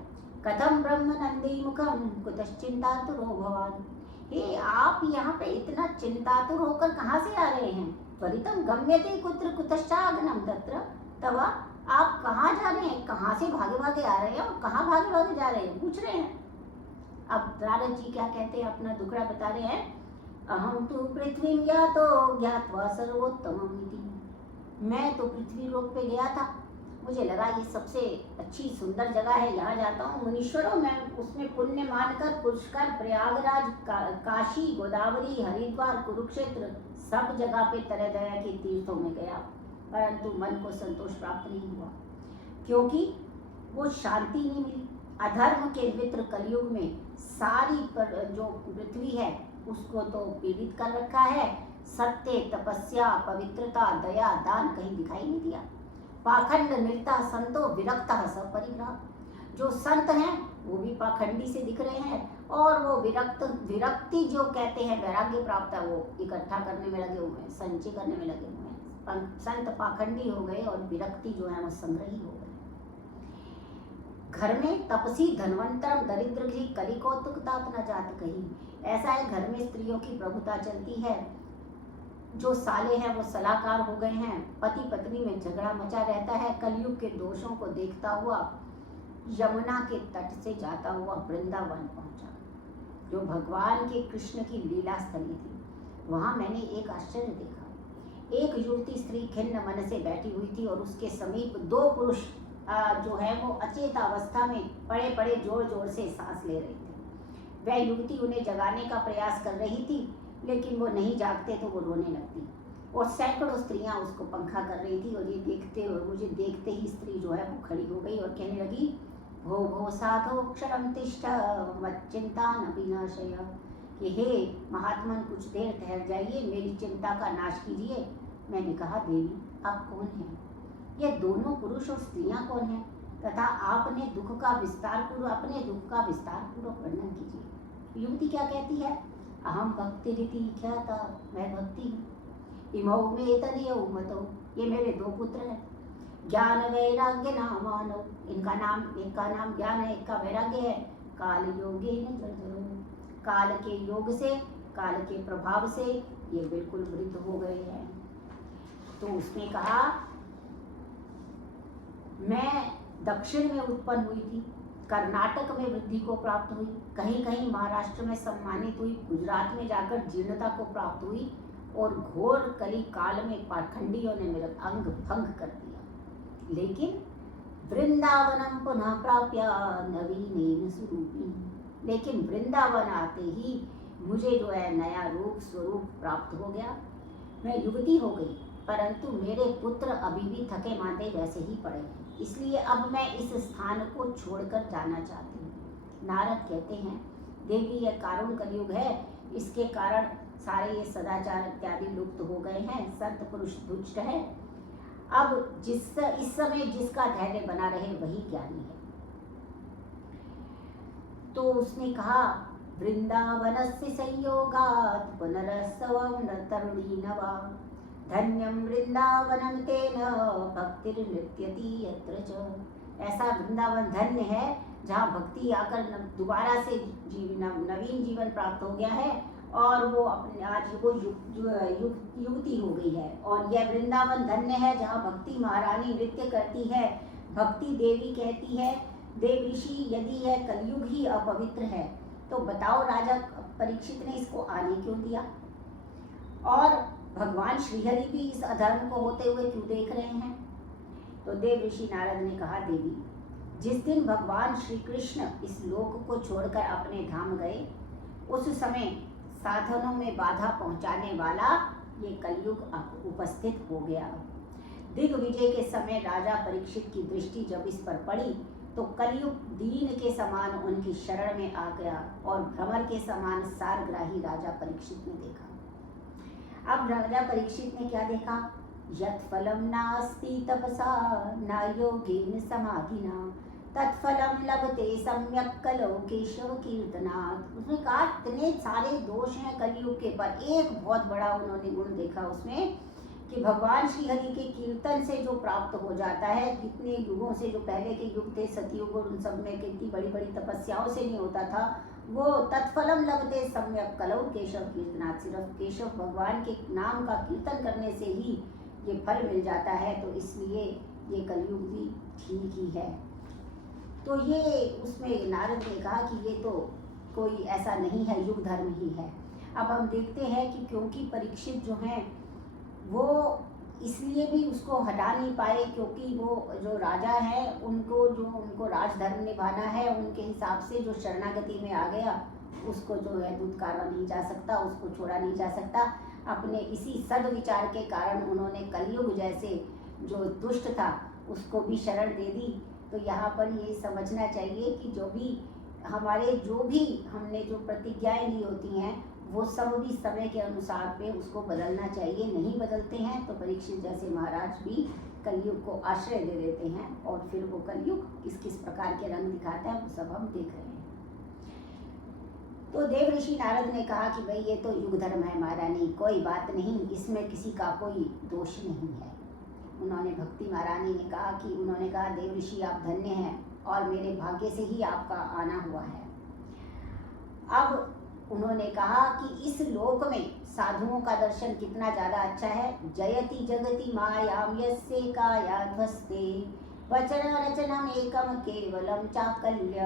कथम ब्रह्म नंदी मुखम कुतश्चिंतातुरो भवान, हे आप यहाँ पे इतना चिंतातुर होकर कहाँ से आ रहे हैं? त्वरितम गम्यते कुत्र कुतश्चागनम तत्र, तब आप कहाँ जा रहे हैं? कहाँ से भागे भागे आ रहे हैं और कहाँ भागे भागे जा रहे हैं, पूछ रहे हैं। अब नारद जी क्या कहते हैं, अपना दुखड़ा बता रहे हैं। अहम तो पृथ्वी या तो ज्ञात्वा सर्वोत्तमम इति, मैं तो पृथ्वी लोक पे गया था, मुझे लगा ये सबसे अच्छी सुंदर जगह है, यहाँ जाता हूँ। मुनीश्वरों, मैं उसमें पुण्य मानकर पुष्कर, प्रयागराज, काशी, गोदावरी, हरिद्वार, कुरुक्षेत्र सब जगह पे तरह तरह के तीर्थों में गया, परंतु मन को संतोष प्राप्त नहीं हुआ, क्योंकि वो शांति नहीं मिली। अधर्म के मित्र कलयुग में सारी जो पृथ्वी है उसको तो पीड़ित कर रखा है। सत्य, तपस्या, पवित्रता, दया, दान कहीं दिखाई नहीं दिया। पाखंड निर्ता संतो विरक्ता सपरिग्रह, जो संत हैं वो भी पाखंडी से दिख रहे हैं, और वो विरक्ति जो कहते हैं वैराग्य प्राप्त है, वो इकट्ठा करने में लगे हुए हैं, संचय करने में लगे हुए हैं। संत पाखंडी हो गए और विरक्ति जो है वो संग्रही हो गए। घर में तपसी धनवंतरम दरिद्र की कली कौतुकतात न जात कही, ऐसा है घर में स्त्रियों की प्रभुता चलती है। जो साले हैं वो सलाहकार हो गए हैं, पति पत्नी में झगड़ा मचा रहता है। कलयुग के दोषों को देखता हुआ यमुना के तट से जाता हुआ वृंदावन पहुंचा, जो भगवान के कृष्ण की लीला स्थली थी। वहां मैंने एक आश्चर्य देखा। एक युवती स्त्री खिन्न मन से बैठी हुई थी और उसके समीप 2 पुरुष जो है वो अचेत अवस्था में पड़े पड़े जोर जोर से सांस ले रहे थे। वह युवती उन्हें जगाने का प्रयास कर रही थी, लेकिन वो नहीं जागते तो वो रोने लगती, और सैकड़ों स्त्रियां उसको पंखा कर रही थी। और ये देखते और मुझे देखते ही स्त्री जो है वो खड़ी हो गई और कहने लगी, भो भो साधो क्षरम तिष्ठ मच्चिंता न विनाशय, कि हे महात्मन कुछ देर ठहर जाइए, मेरी चिंता का नाश कीजिए। मैंने कहा, देवी आप कौन हैं? ये दोनों पुरुष और स्त्रियां कौन हैं? तथा आपने अपने दुख का विस्तार पूर्वक वर्णन कीजिए। युवती क्या कहती है? अहम भक्ति रीति ख्याता, मैं भक्ति हूँ। इमौ में तदीय मतौ, ये मेरे 2 पुत्र हैं। ज्ञान वैराग्य नामानो, इनका नाम, एक का नाम ज्ञान है, एक का वैराग्य है। काल योगे न जर्जरो, काल के योग से, काल के प्रभाव से ये बिल्कुल वृद्ध हो गए हैं। तो उसने कहा, मैं दक्षिण में उत्पन्न हुई थी, कर्नाटक में वृद्धि को प्राप्त हुई, कहीं कहीं महाराष्ट्र में सम्मानित हुई, गुजरात में जाकर जीर्णता को प्राप्त हुई, और घोर कली काल में पाखंडियों ने मेरा अंग भंग कर दिया। लेकिन वृंदावनम पुनः प्राप्य नवीनेन स्वरूपी, लेकिन वृंदावन आते ही मुझे जो है नया रूप स्वरूप प्राप्त हो गया। मैं युवती हो गई, परंतु मेरे पुत्र अभी भी थके मांदे वैसे ही पड़े हैं, इसलिए अब मैं इस स्थान को छोड़कर जाना चाहती हूँ। नारद कहते हैं, देवी यह कारुण कलयुग है, इसके कारण सारे ये सदाचार इत्यादि लुप्त हो गए हैं, संत पुरुष दुष्ट है। अब इस समय जिसका धैर्य बना रहे वही ज्ञानी है। तो उसने कहा, वृंदावनस्य संयोगात् पुनरसवं न तरुणी नवा, धन्यम वृंदावनम तेन भक्तिर्नृत्यति यत्र च। ऐसा वृंदावन धन्य है जहाँ भक्ति आकर दोबारा से नवीन जीवन प्राप्त हो गया है, और वो अपने आज वो युवती हो गई है। और यह वृंदावन धन्य है जहाँ भक्ति महारानी नृत्य करती है। भक्ति देवी कहती है, देव ऋषि यदि यह कलयुग ही अपवित्र है तो बताओ राजा परीक्षित ने इसको आने क्यों दिया, और भगवान श्रीहरि भी इस अधर्म को होते हुए क्यों देख रहे हैं। तो देव ऋषि नारद ने कहा, देवी, जिस दिन भगवान श्री कृष्ण इस लोक को छोड़कर अपने धाम गए उस समय साधनों में बाधा पहुंचाने वाला ये कलयुग उपस्थित हो गया। दिग्विजय के समय राजा परीक्षित की दृष्टि जब इस पर पड़ी तो कलयुग दीन के समान उनकी शरण में आ गया और भ्रमर के समान सारग्राही राजा परीक्षित ने देखा। अब राजा परीक्षित ने क्या देखा, यत् फलम नास्ति तपसा न योगेन समाधिना तत्फलम लभते सम्यक कलो केशव कीर्तनात्। उसने कहा इतने सारे दोष हैं कलयुग के, पर एक बहुत बड़ा उन्होंने गुण देखा उसमें कि भगवान श्री हरि के कीर्तन से जो प्राप्त हो जाता है, कितने युगों से, जो पहले के युग थे सतयुग और उन सब में कितनी बड़ी बड़ी तपस्याओं से नहीं होता था, वो तत्फलम लभते सम्यक कलौ केशव कीर्तनात्। सिर्फ केशव भगवान के नाम का कीर्तन करने से ही ये फल मिल जाता है, तो इसलिए ये कलयुग भी ठीक ही है। तो ये उसमें नारद ने कहा कि ये तो कोई ऐसा नहीं है, युग धर्म ही है। अब हम देखते हैं कि क्योंकि परीक्षित जो हैं वो इसलिए भी उसको हटा नहीं पाए क्योंकि वो जो राजा है उनको राजधर्म निभाना है, उनके हिसाब से जो शरणागति में आ गया उसको जो है दुत्कारा नहीं जा सकता, उसको छोड़ा नहीं जा सकता। अपने इसी सद्विचार के कारण उन्होंने कलयुग जैसे जो दुष्ट था उसको भी शरण दे दी। तो यहाँ पर ये समझना चाहिए कि जो भी हमने जो प्रतिज्ञाएं ली होती हैं वो सब भी समय के अनुसार पे उसको बदलना चाहिए। नहीं बदलते हैं तो परीक्षित जैसे महाराज भी कलयुग को आश्रय दे देते हैं और फिर वो कलयुग किस किस प्रकार के रंग दिखाता है वो सब हम देख रहे हैं। तो देव ऋषि नारद ने कहा कि भाई ये तो युग धर्म है महारानी, कोई बात नहीं, इसमें किसी का कोई दोष नहीं है। उन्होंने भक्ति महारानी ने कहा कि उन्होंने कहा देव ऋषि आप धन्य हैं और मेरे भाग्य से ही आपका आना हुआ है। अब उन्होंने कहा कि इस लोक में साधुओं का दर्शन कितना ज़्यादा अच्छा है। जयति जगति मायाम यस्य कायाध्वस्ते वचन रचनम एकम केवलम चाकल्य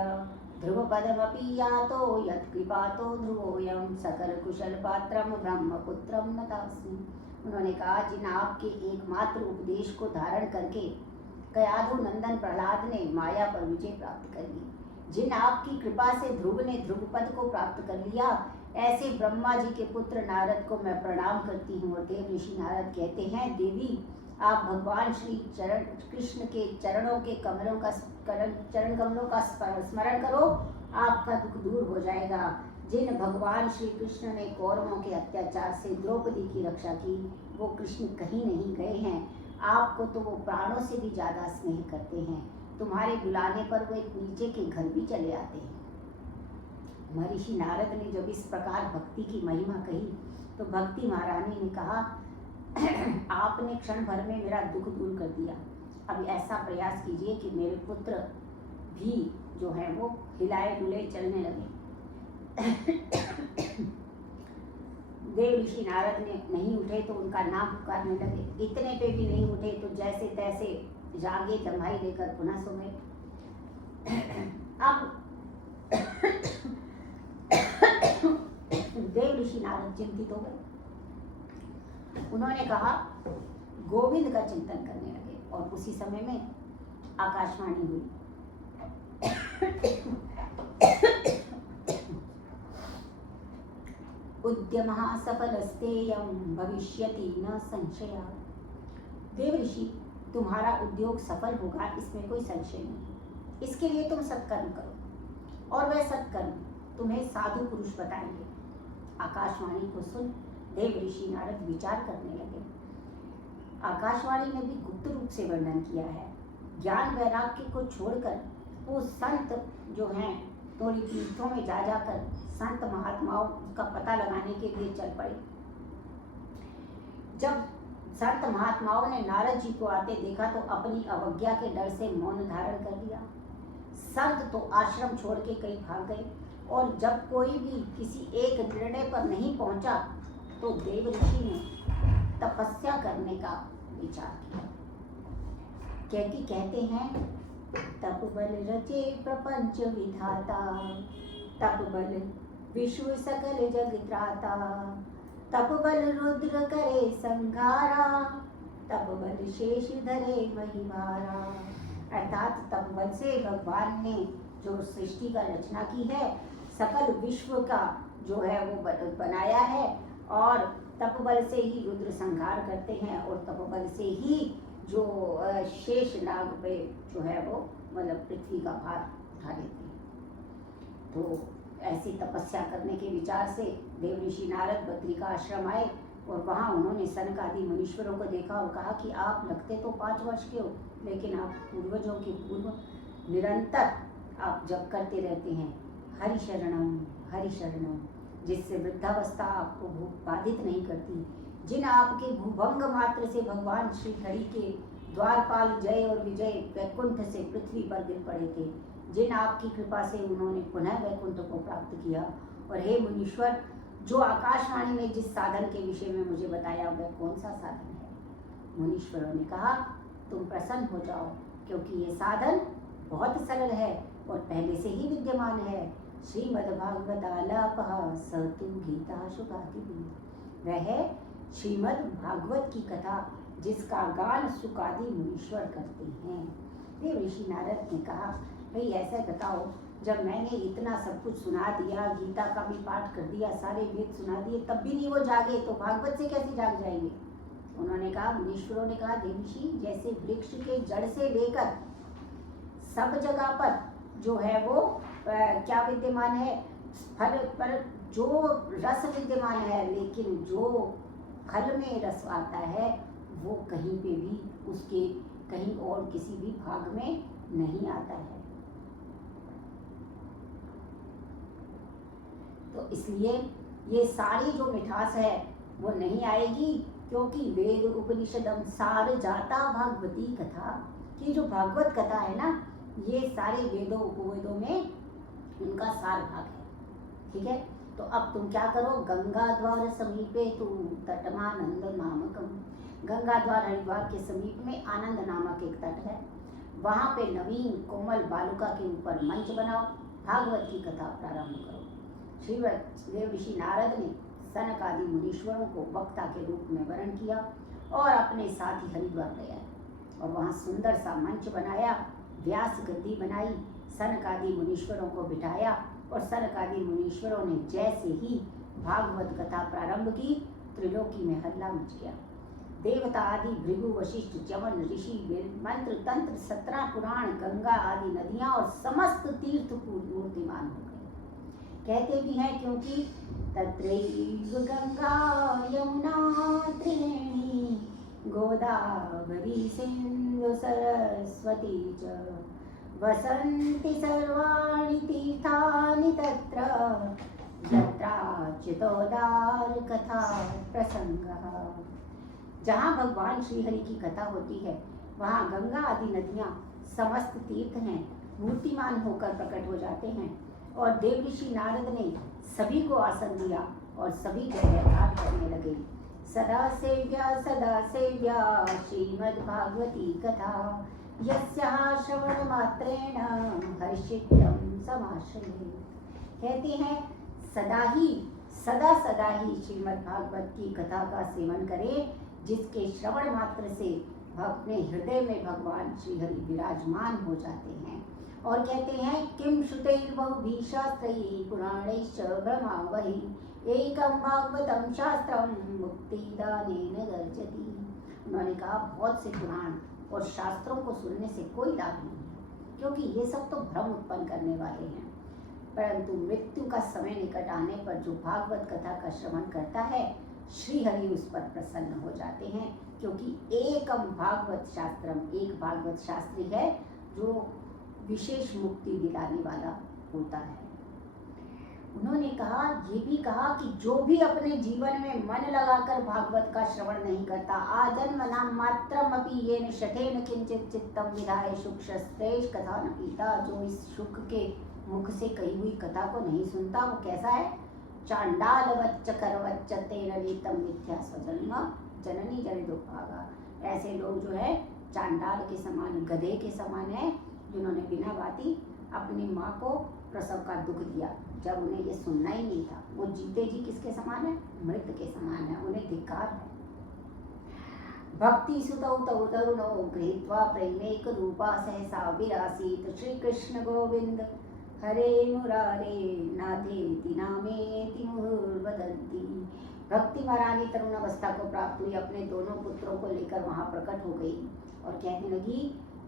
ध्रुवपदमपि यातो यत्कृपातो ध्रुवोऽयं सकल कुशल पात्रम ब्रह्मपुत्रम नतास्मि। उन्होंने कहा जिन आपके एकमात्र उपदेश को धारण करके कयाधु नंदन प्रहलाद ने माया पर विजय प्राप्त कर ली, जिन आपकी कृपा से ध्रुव ने ध्रुव पद को प्राप्त कर लिया, ऐसे ब्रह्मा जी के पुत्र नारद को मैं प्रणाम करती हूँ। और देव ऋषि नारद कहते हैं देवी आप भगवान श्री कृष्ण के चरण कमलों का स्मरण करो, आपका दुख दूर हो जाएगा। जिन भगवान श्री कृष्ण ने कौरवों के अत्याचार से द्रौपदी की रक्षा की वो कृष्ण कहीं नहीं गए हैं, आपको तो वो प्राणों से भी ज़्यादा स्नेह करते हैं। तुम्हारे बुलाने पर वो एक नीचे के घर भी चले आते हैं। महर्षि नारद ने जब इस प्रकार भक्ति की महिमा कही तो भक्ति महारानी ने कहा आपने क्षण भर में मेरा दुख दूर कर दिया। अब ऐसा प्रयास कीजिए कि मेरे पुत्र भी जो है वो हिलाए डुले चलने लगे। देव ऋषि नारद ने नहीं उठे तो उनका नाम पुकारने लगे, इतने पे भी नहीं उठे तो जैसे तैसे जागे जम्हाई लेकर पुनः सो गए। अब देव ऋषि नारद चिंतित हो गए। उन्होंने कहा गोविंद का चिंतन करने लगे और उसी समय में आकाशवाणी हुई। उद्यमः सफलस्तेयं भविष्यति न संशया। देव ऋषि तुम्हारा उद्योग सफल होगा, इसमें कोई संशय नहीं। इसके लिए तुम सत्कर्म करो और वह सत्कर्म तुम्हें साधु पुरुष बताएंगे। आकाशवाणी को सुन देव ऋषि नारद विचार करने लगे। आकाशवाणी ने भी गुप्त रूप से वर्णन किया है। ज्ञान वैराग्य को छोड़कर वो संत जो हैं थोड़ी तीर्थों में जा जाकर संत महात्माओं का पता लगाने के लिए चल पड़े। जब संत महात्माओं ने नारद जी को आते देखा तो अपनी अवज्ञा के डर से मौन धारण कर लिया। संत तो आश्रम छोड़ के कहीं भाग गए और जब कोई भी किसी एक निर्णय पर नहीं पहुंचा तो देव ऋषि ने तपस्या करने का विचार किया। क्योंकि कहते हैं तप बल रचे प्रपंच विधाता, तप बल विश्व सकल जग त्राता, तप बल रुद्र करे संघारा, तप बल शेष धरे महिमारा। अर्थात तप बल से भगवान ने जो सृष्टि का रचना की है, सकल विश्व का जो है वो बनाया है, और तप बल से ही रुद्र संहार करते हैं, और तप बल से ही जो शेष नाग पे जो है वो मतलब पृथ्वी का भार उठा लेते हैं। तो ऐसी तपस्या करने के विचार से देव ऋषि नारद बद्री का आश्रम आए, और वहाँ उन्होंने सनक आदि मुनीश्वरों को देखा और कहा कि आप लगते तो 5 वर्ष के हो, लेकिन आप पूर्वजों के पूर्व निरंतर आप जप करते रहते हैं हरि शरणम, जिससे वृद्धावस्था आपको बाधित नहीं करती। जिन आपके भूभंग मात्र से भगवान श्री हरि के द्वारपाल जय और विजय वैकुंठ से पृथ्वी पर गिर पड़े थे, जिन आपकी कृपा से उन्होंने पुनः वैकुंठ को प्राप्त किया। और हे मुनीश्वर, जो आकाशवाणी में जिस साधन के विषय में मुझे बताया वह कौन सा साधन है? मुनीश्वरों ने कहा तुम प्रसन्न हो जाओ, क्योंकि ये साधन बहुत सरल है और पहले से ही विद्यमान है। श्रीमद्भागवतालापः सतु गीता शुकादि, वह है श्रीमद् भागवत की कथा जिसका गान सुकादि मुनीश्वर करते हैं। देव ऋषि नारद ने कहा भाई ऐसा बताओ, जब मैंने इतना सब कुछ सुना दिया, गीता का भी पाठ कर दिया, सारे वेद सुना दिए, तब भी नहीं वो जागे, तो भागवत से कैसे जाग जाएंगे? उन्होंने कहा, मुनीश्वरों ने कहा देव ऋषि, जैसे वृक्ष के जड़ से लेकर सब जगह पर जो है वो क्या विद्यमान है, फल पर जो रस विद्यमान है, लेकिन जो फल में रस आता है वो कहीं पे भी उसके कहीं और किसी भी भाग में नहीं आता है। तो इसलिए ये सारी जो मिठास है वो नहीं आएगी, क्योंकि वेद उपनिषदम सार जाता भागवती कथा, कि जो भागवत कथा है ना, ये सारे वेदों उपवेदों में उनका सार भाग है। ठीक है, तो अब तुम क्या करो, गंगा द्वार समीपे तु तटमानंद नामकम, गंगा द्वार हरिद्वार के समीप में आनंद नामक एक तट है, वहां पे नवीन कोमल बालुका के ऊपर मंच बनाओ, भागवत की कथा प्रारंभ करो। श्री देव ऋषि नारद ने सनक आदि मुनीश्वरों को वक्ता के रूप में वर्ण किया और अपने साथ ही हरिद्वार ले आए, और वहाँ सुंदर सा मंच बनाया, व्यास गद्दी बनाई, सनक आदि मुनीश्वरों को बिठाया, और सनक आदि मुनीश्वरों ने जैसे ही भागवत कथा प्रारंभ की, त्रिलोकी में हल्ला मच गया। देवता आदि भृगु वशिष्ठ चवन ऋषि मंत्र तंत्र 17 पुराण गंगा आदि नदियां और समस्त तीर्थ मूर्तिमान हो गए। कहते भी हैं क्योंकि तत्रैव गंगा यमुना त्रिवेणी गोदावरी सिंधु सरस्वती च वसन्ति सर्वाणि तीर्थानि तत्र यत्राच्युतोदार कथा प्रसंगः। जहाँ भगवान श्रीहरि की कथा होती है वहाँ गंगा आदि नदियाँ समस्त तीर्थ हैं, मूर्तिमान होकर प्रकट हो जाते हैं। और देव ऋषि नारद ने सभी को आसन दिया और सभी जयकार करने लगे। सदा सेव्या श्रीमद् भागवती कथा यस्याः श्रवण मात्रेण हर्षितं समाश्रयेत्। कहते हैं सदा ही श्रीमद् भागवत की कथा का सेवन करें, जिसके श्रवण मात्र से अपने हृदय में भगवान श्रीहरि विराजमान हो जाते हैं। और कहते हैं किम श्रुतैर्बहुभिः शास्त्रैः पुराणैश्च ब्रह्मावहि एकं भागवतं शास्त्रं मुक्तिदानेन गर्जति। उन्होंने कहा बहुत से पुराण और शास्त्रों को सुनने से कोई लाभ नहीं है, क्योंकि ये सब तो भ्रम उत्पन्न करने वाले हैं, परंतु मृत्यु का समय निकट आने पर जो भागवत कथा का श्रवण करता है, श्री हरि उस पर प्रसन्न हो जाते हैं, क्योंकि एकम भागवत शास्त्रम, एक भागवत शास्त्री है जो विशेष मुक्ति दिलाने वाला होता है। उन्होंने कहा, ये भी कहा कि जो भी अपने जीवन में मन लगाकर भागवत का श्रवण नहीं करता, आजन्म नाम मात्रम अपि येन शठेन किंचित चित्तम विधाय शुक शस्त्रेश कथा न पीता, जो इस शुक के मुख से कही हुई कथा को नहीं सुनता वो कैसा है? चांडाल वच्च कर वच्च तेन नीतम मिथ्या स्वजन्म जननी जन दुर्भागा। ऐसे लोग जो है चांडाल के समान, गधे के समान है, जिन्होंने बिना बाती अपनी माँ को प्रसव का दुख दिया, जब उन्हें ये सुनना ही नहीं था। वो जीते जी किसके समान है? मृत के समान है, उन्हें धिक्कार है। भक्ति सुतौ तौ तरुणो गृहीत्वा प्रेमैक रूपा सहसा विरासीत। श्री कृष्ण गोविंद हरे मुरारे नाथेति नामेति मुहुर्वदन्ति। भक्ति महारानी तरुण अवस्था को प्राप्त हुई, अपने दोनों पुत्रों को लेकर वहां प्रकट हो गई और कहने लगी,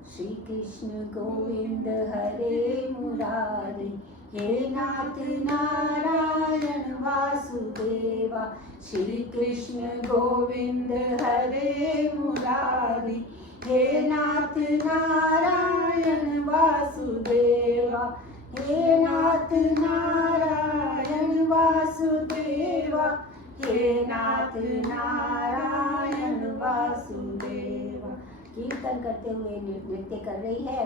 श्री कृष्ण गोविंद हरे मुरारी, हे नाथ नारायण वासुदेवा। श्री कृष्ण गोविंद हरे मुरारी, हे नाथ नारायण वासुदेवा, हे नाथ नारायण वासुदेवा, हे नाथ नारायण वासुदेवा। कीर्तन करते हुए नृत्य कर रही है।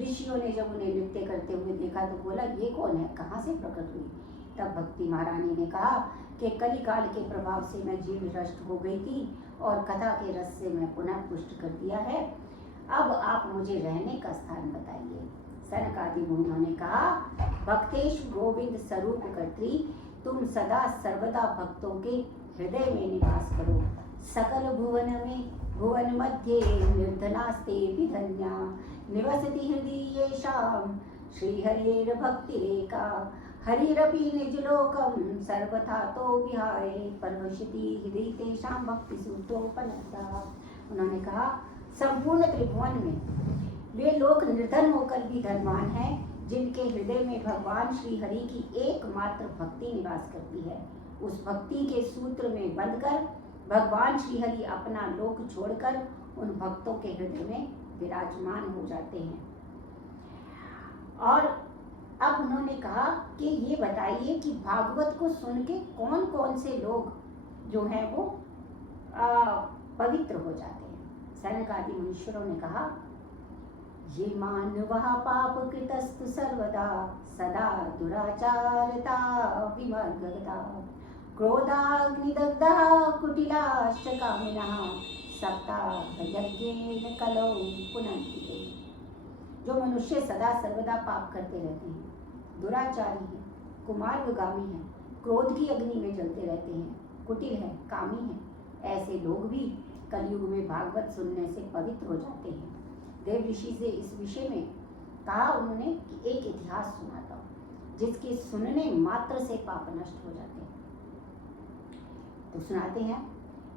ऋषियों ने जब उन्हें नृत्य करते हुए देखा तो बोला, ये कौन है, कहाँ से प्रकट हुई? तब भक्ति महारानी ने कहा कि कलिकाल के प्रभाव से मैं जीव भ्रष्ट हो गई थी और कथा के रस से मैं पुनः पुष्ट कर दिया है। अब आप मुझे रहने का स्थान बताइए। सनक आदि मुनियों ने कहा, भक्तेश गोविंद स्वरूप कर्त्री, तुम सदा सर्वदा भक्तों के हृदय में निवास करो। सकल भुवन में भुवन मध्ये निर्धनास्ते विधन्या, निवसति हृदि येषां श्रीहरेर भक्तिरेका। हरिरपि निजलोकं सर्वथा तो विहाय, परवशति हृदि तेषां भक्तिसूत्रोपनता। उन्होंने कहा, संपूर्ण त्रिभुवन में वे लोग निर्धन होकर भी धनवान हैं, जिनके हृदय में भगवान श्री हरि की एकमात्र भक्ति निवास करती है। उस भक्ति के सूत्र में बंधकर भगवान श्री हरि अपना लोक छोड़कर उन भक्तों के हृदय में विराजमान हो जाते हैं। और अब उन्होंने कहा कि ये बताइए कि भागवत को सुन के कौन कौन से लोग जो हैं वो पवित्र हो जाते हैं। सनक आदि मुनीश्वरों ने कहा, ये मानवः पाप कृतस्तु सर्वदा, सदा दुराचारता विमर्गता, क्रोधाग्निदग्धः कुटिलाश्च कामिनः, सप्ताह यज्ञेन कलौ पुनन्ति ते। जो मनुष्य सदा सर्वदा पाप करते रहते हैं, दुराचारी हैं, कुमार्गगामी हैं, क्रोध की अग्नि में जलते रहते हैं, कुटिल हैं, कामी हैं, ऐसे लोग भी कलयुग में भागवत सुनने से पवित्र हो जाते हैं। देव ऋषि से इस विषय में कहा उन्होंने कि एक इतिहास सुनाता हूँ, जिसके सुनने मात्र से पाप नष्ट हो जाते हैं। तो सुनाते हैं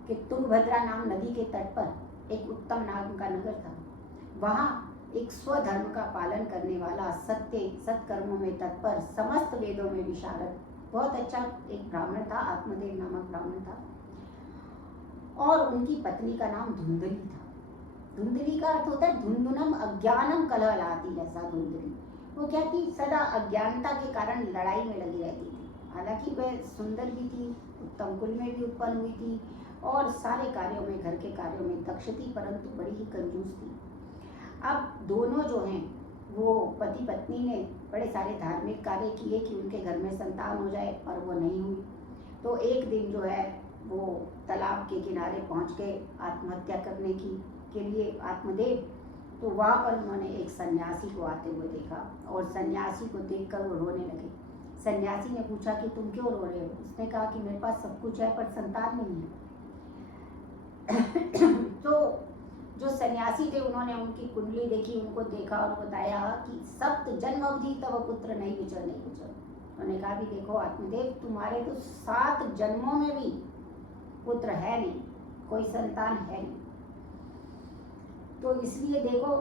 कि तुंगभद्रा नाम नदी के तट पर एक उत्तम नाम का नगर था। वहाँ एक स्वधर्म का पालन करने वाला, सत्य सत्कर्मों में तत्पर, समस्त वेदों में विशारद, बहुत अच्छा एक ब्राह्मण था, आत्मदेव नामक ब्राह्मण था। और उनकी पत्नी का नाम धुंधली था। धुंधली का अर्थ होता है धुंधुनम अज्ञानम कलहलाती, ऐसा धुंधली। वो क्या थी, सदा अज्ञानता के कारण लड़ाई में लगी रहती थी। हालांकि वह सुंदर भी थी, उत्तम कुल में भी उत्पन्न हुई थी और सारे कार्यों में, घर के कार्यों में दक्ष थी, परंतु बड़ी ही कंजूस थी। अब दोनों जो हैं वो पति पत्नी ने बड़े सारे धार्मिक कार्य किए कि उनके घर में संतान हो जाए, पर वो नहीं हुई। तो एक दिन जो है वो तालाब के किनारे पहुंच गए आत्महत्या करने के लिए आत्मदेव। तो वहाँ पर उन्होंने एक सन्यासी को आते हुए देखा और सन्यासी को देखकर वो रोने लगे। सन्यासी ने पूछा कि तुम क्यों रो रहे हो? उसने कहा कि मेरे पास सब कुछ है पर संतान नहीं है। तो जो सन्यासी थे उन्होंने उनकी कुंडली देखी, उनको देखा और बताया कि सप्त जन्म अवधि तब पुत्र नहीं विचर। उन्होंने कहा भी देखो आत्मदेव, तुम्हारे तो 7 जन्मों में भी पुत्र है नहीं, कोई संतान है नहीं। तो इसलिए देखो,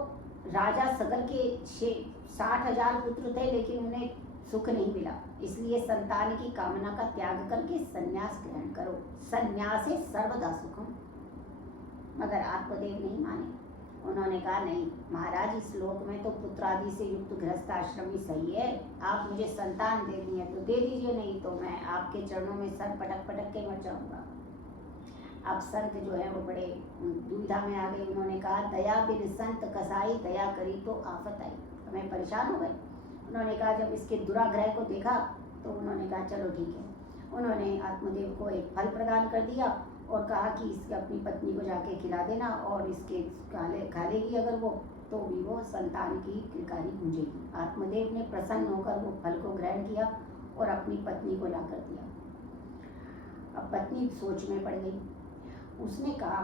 राजा सगर के 60,000 पुत्र थे लेकिन उन्हें सुख नहीं मिला, इसलिए संतान की कामना का त्याग करके संन्यास ग्रहण करो, संन्यासे सर्वदा सुखम। मगर आत्मदेव नहीं माने। उन्होंने कहा नहीं महाराज, इस लोक में तो पुत्र आदि से युक्त गृहस्थ आश्रम ही सही है। आप मुझे संतान दे दी है तो दे दीजिए, नहीं तो मैं आपके चरणों में सर पटक पटक के मर जाऊंगा। अब संत जो है वो बड़े दुविधा में आ गए। उन्होंने कहा दया बिन संत कसाई, दया करी तो आफत आई। हमें परेशान हो गए। उन्होंने कहा, जब इसके दुराग्रह को देखा तो उन्होंने कहा चलो ठीक है। उन्होंने आत्मदेव को एक फल प्रदान कर दिया और कहा कि इसके अपनी पत्नी को जाके खिला देना, और इसके खा लेगी अगर वो, तो भी वो संतान की किलकारी गूंजेगी। आत्मदेव ने प्रसन्न होकर वो फल को ग्रहण किया और अपनी पत्नी को ला कर दिया। अब पत्नी सोच में पड़ गई। उसने कहा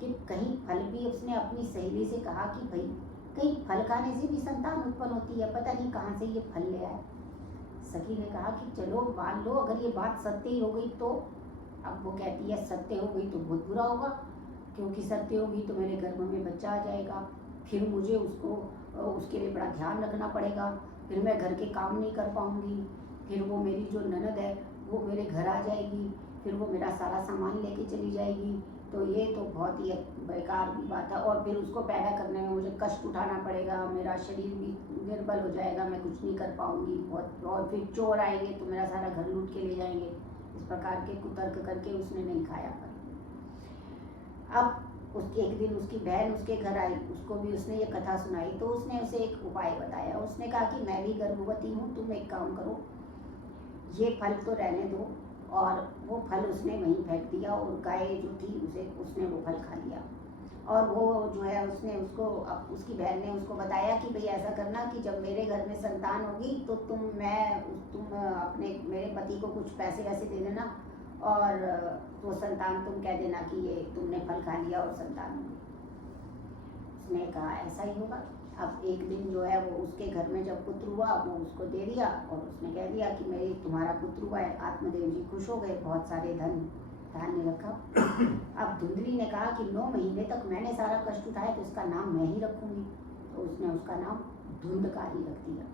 कि कहीं फल भी, उसने अपनी सहेली से कहा कि भाई कहीं फल खाने से भी संतान उत्पन्न होती है, पता नहीं कहाँ से ये फल ले आए। सखी ने कहा कि चलो मान लो अगर ये बात सत्य ही हो गई तो। अब वो कहती है सत्य हो गई तो बहुत बुरा होगा, क्योंकि सत्य होगी तो मेरे गर्भ में बच्चा आ जाएगा, फिर मुझे उसके लिए बड़ा ध्यान रखना पड़ेगा, फिर मैं घर के काम नहीं कर पाऊंगी, फिर वो मेरी जो ननद है वो मेरे घर आ जाएगी, फिर वो मेरा सारा सामान लेके चली जाएगी, तो ये तो बहुत ही बेकार की बात है, और फिर उसको पैदा करने में मुझे कष्ट उठाना पड़ेगा, मेरा शरीर भी निर्बल हो जाएगा, मैं कुछ नहीं कर पाऊंगी बहुत, और फिर चोर आएंगे तो मेरा सारा घर लूट के ले जाएंगे। इस प्रकार के कुतर्क करके उसने नहीं खाया फल। अब उसके एक दिन उसकी बहन उसके घर आई, उसको भी उसने ये कथा सुनाई, तो उसने उसे एक उपाय बताया। उसने कहा कि मैं भी गर्भवती हूँ, तुम एक काम करो, ये फल तो रहने दो, और वो फल उसने वहीं फेंक दिया, और गाय जो थी उसने वो फल खा लिया। और वो जो है उसने उसकी बहन ने उसको बताया कि भाई ऐसा करना कि जब मेरे घर में संतान होगी तो तुम अपने मेरे पति को कुछ पैसे वैसे दे देना, और वो संतान तुम कह देना कि ये तुमने फल खा लिया और संतान होगी। उसने कहा ऐसा ही होगा। अब एक दिन जो है वो उसके घर में जब पुत्र हुआ वो उसको दे दिया, और उसने कह दिया कि मेरे तुम्हारा पुत्र हुआ है। आत्मदेव जी खुश हो गए, बहुत सारे धान्य रखा। अब धुंधली ने कहा कि 9 महीने तक मैंने सारा कष्ट उठाया तो इसका नाम मैं ही रखूंगी, तो उसने उसका नाम धुंधकारी रख दिया।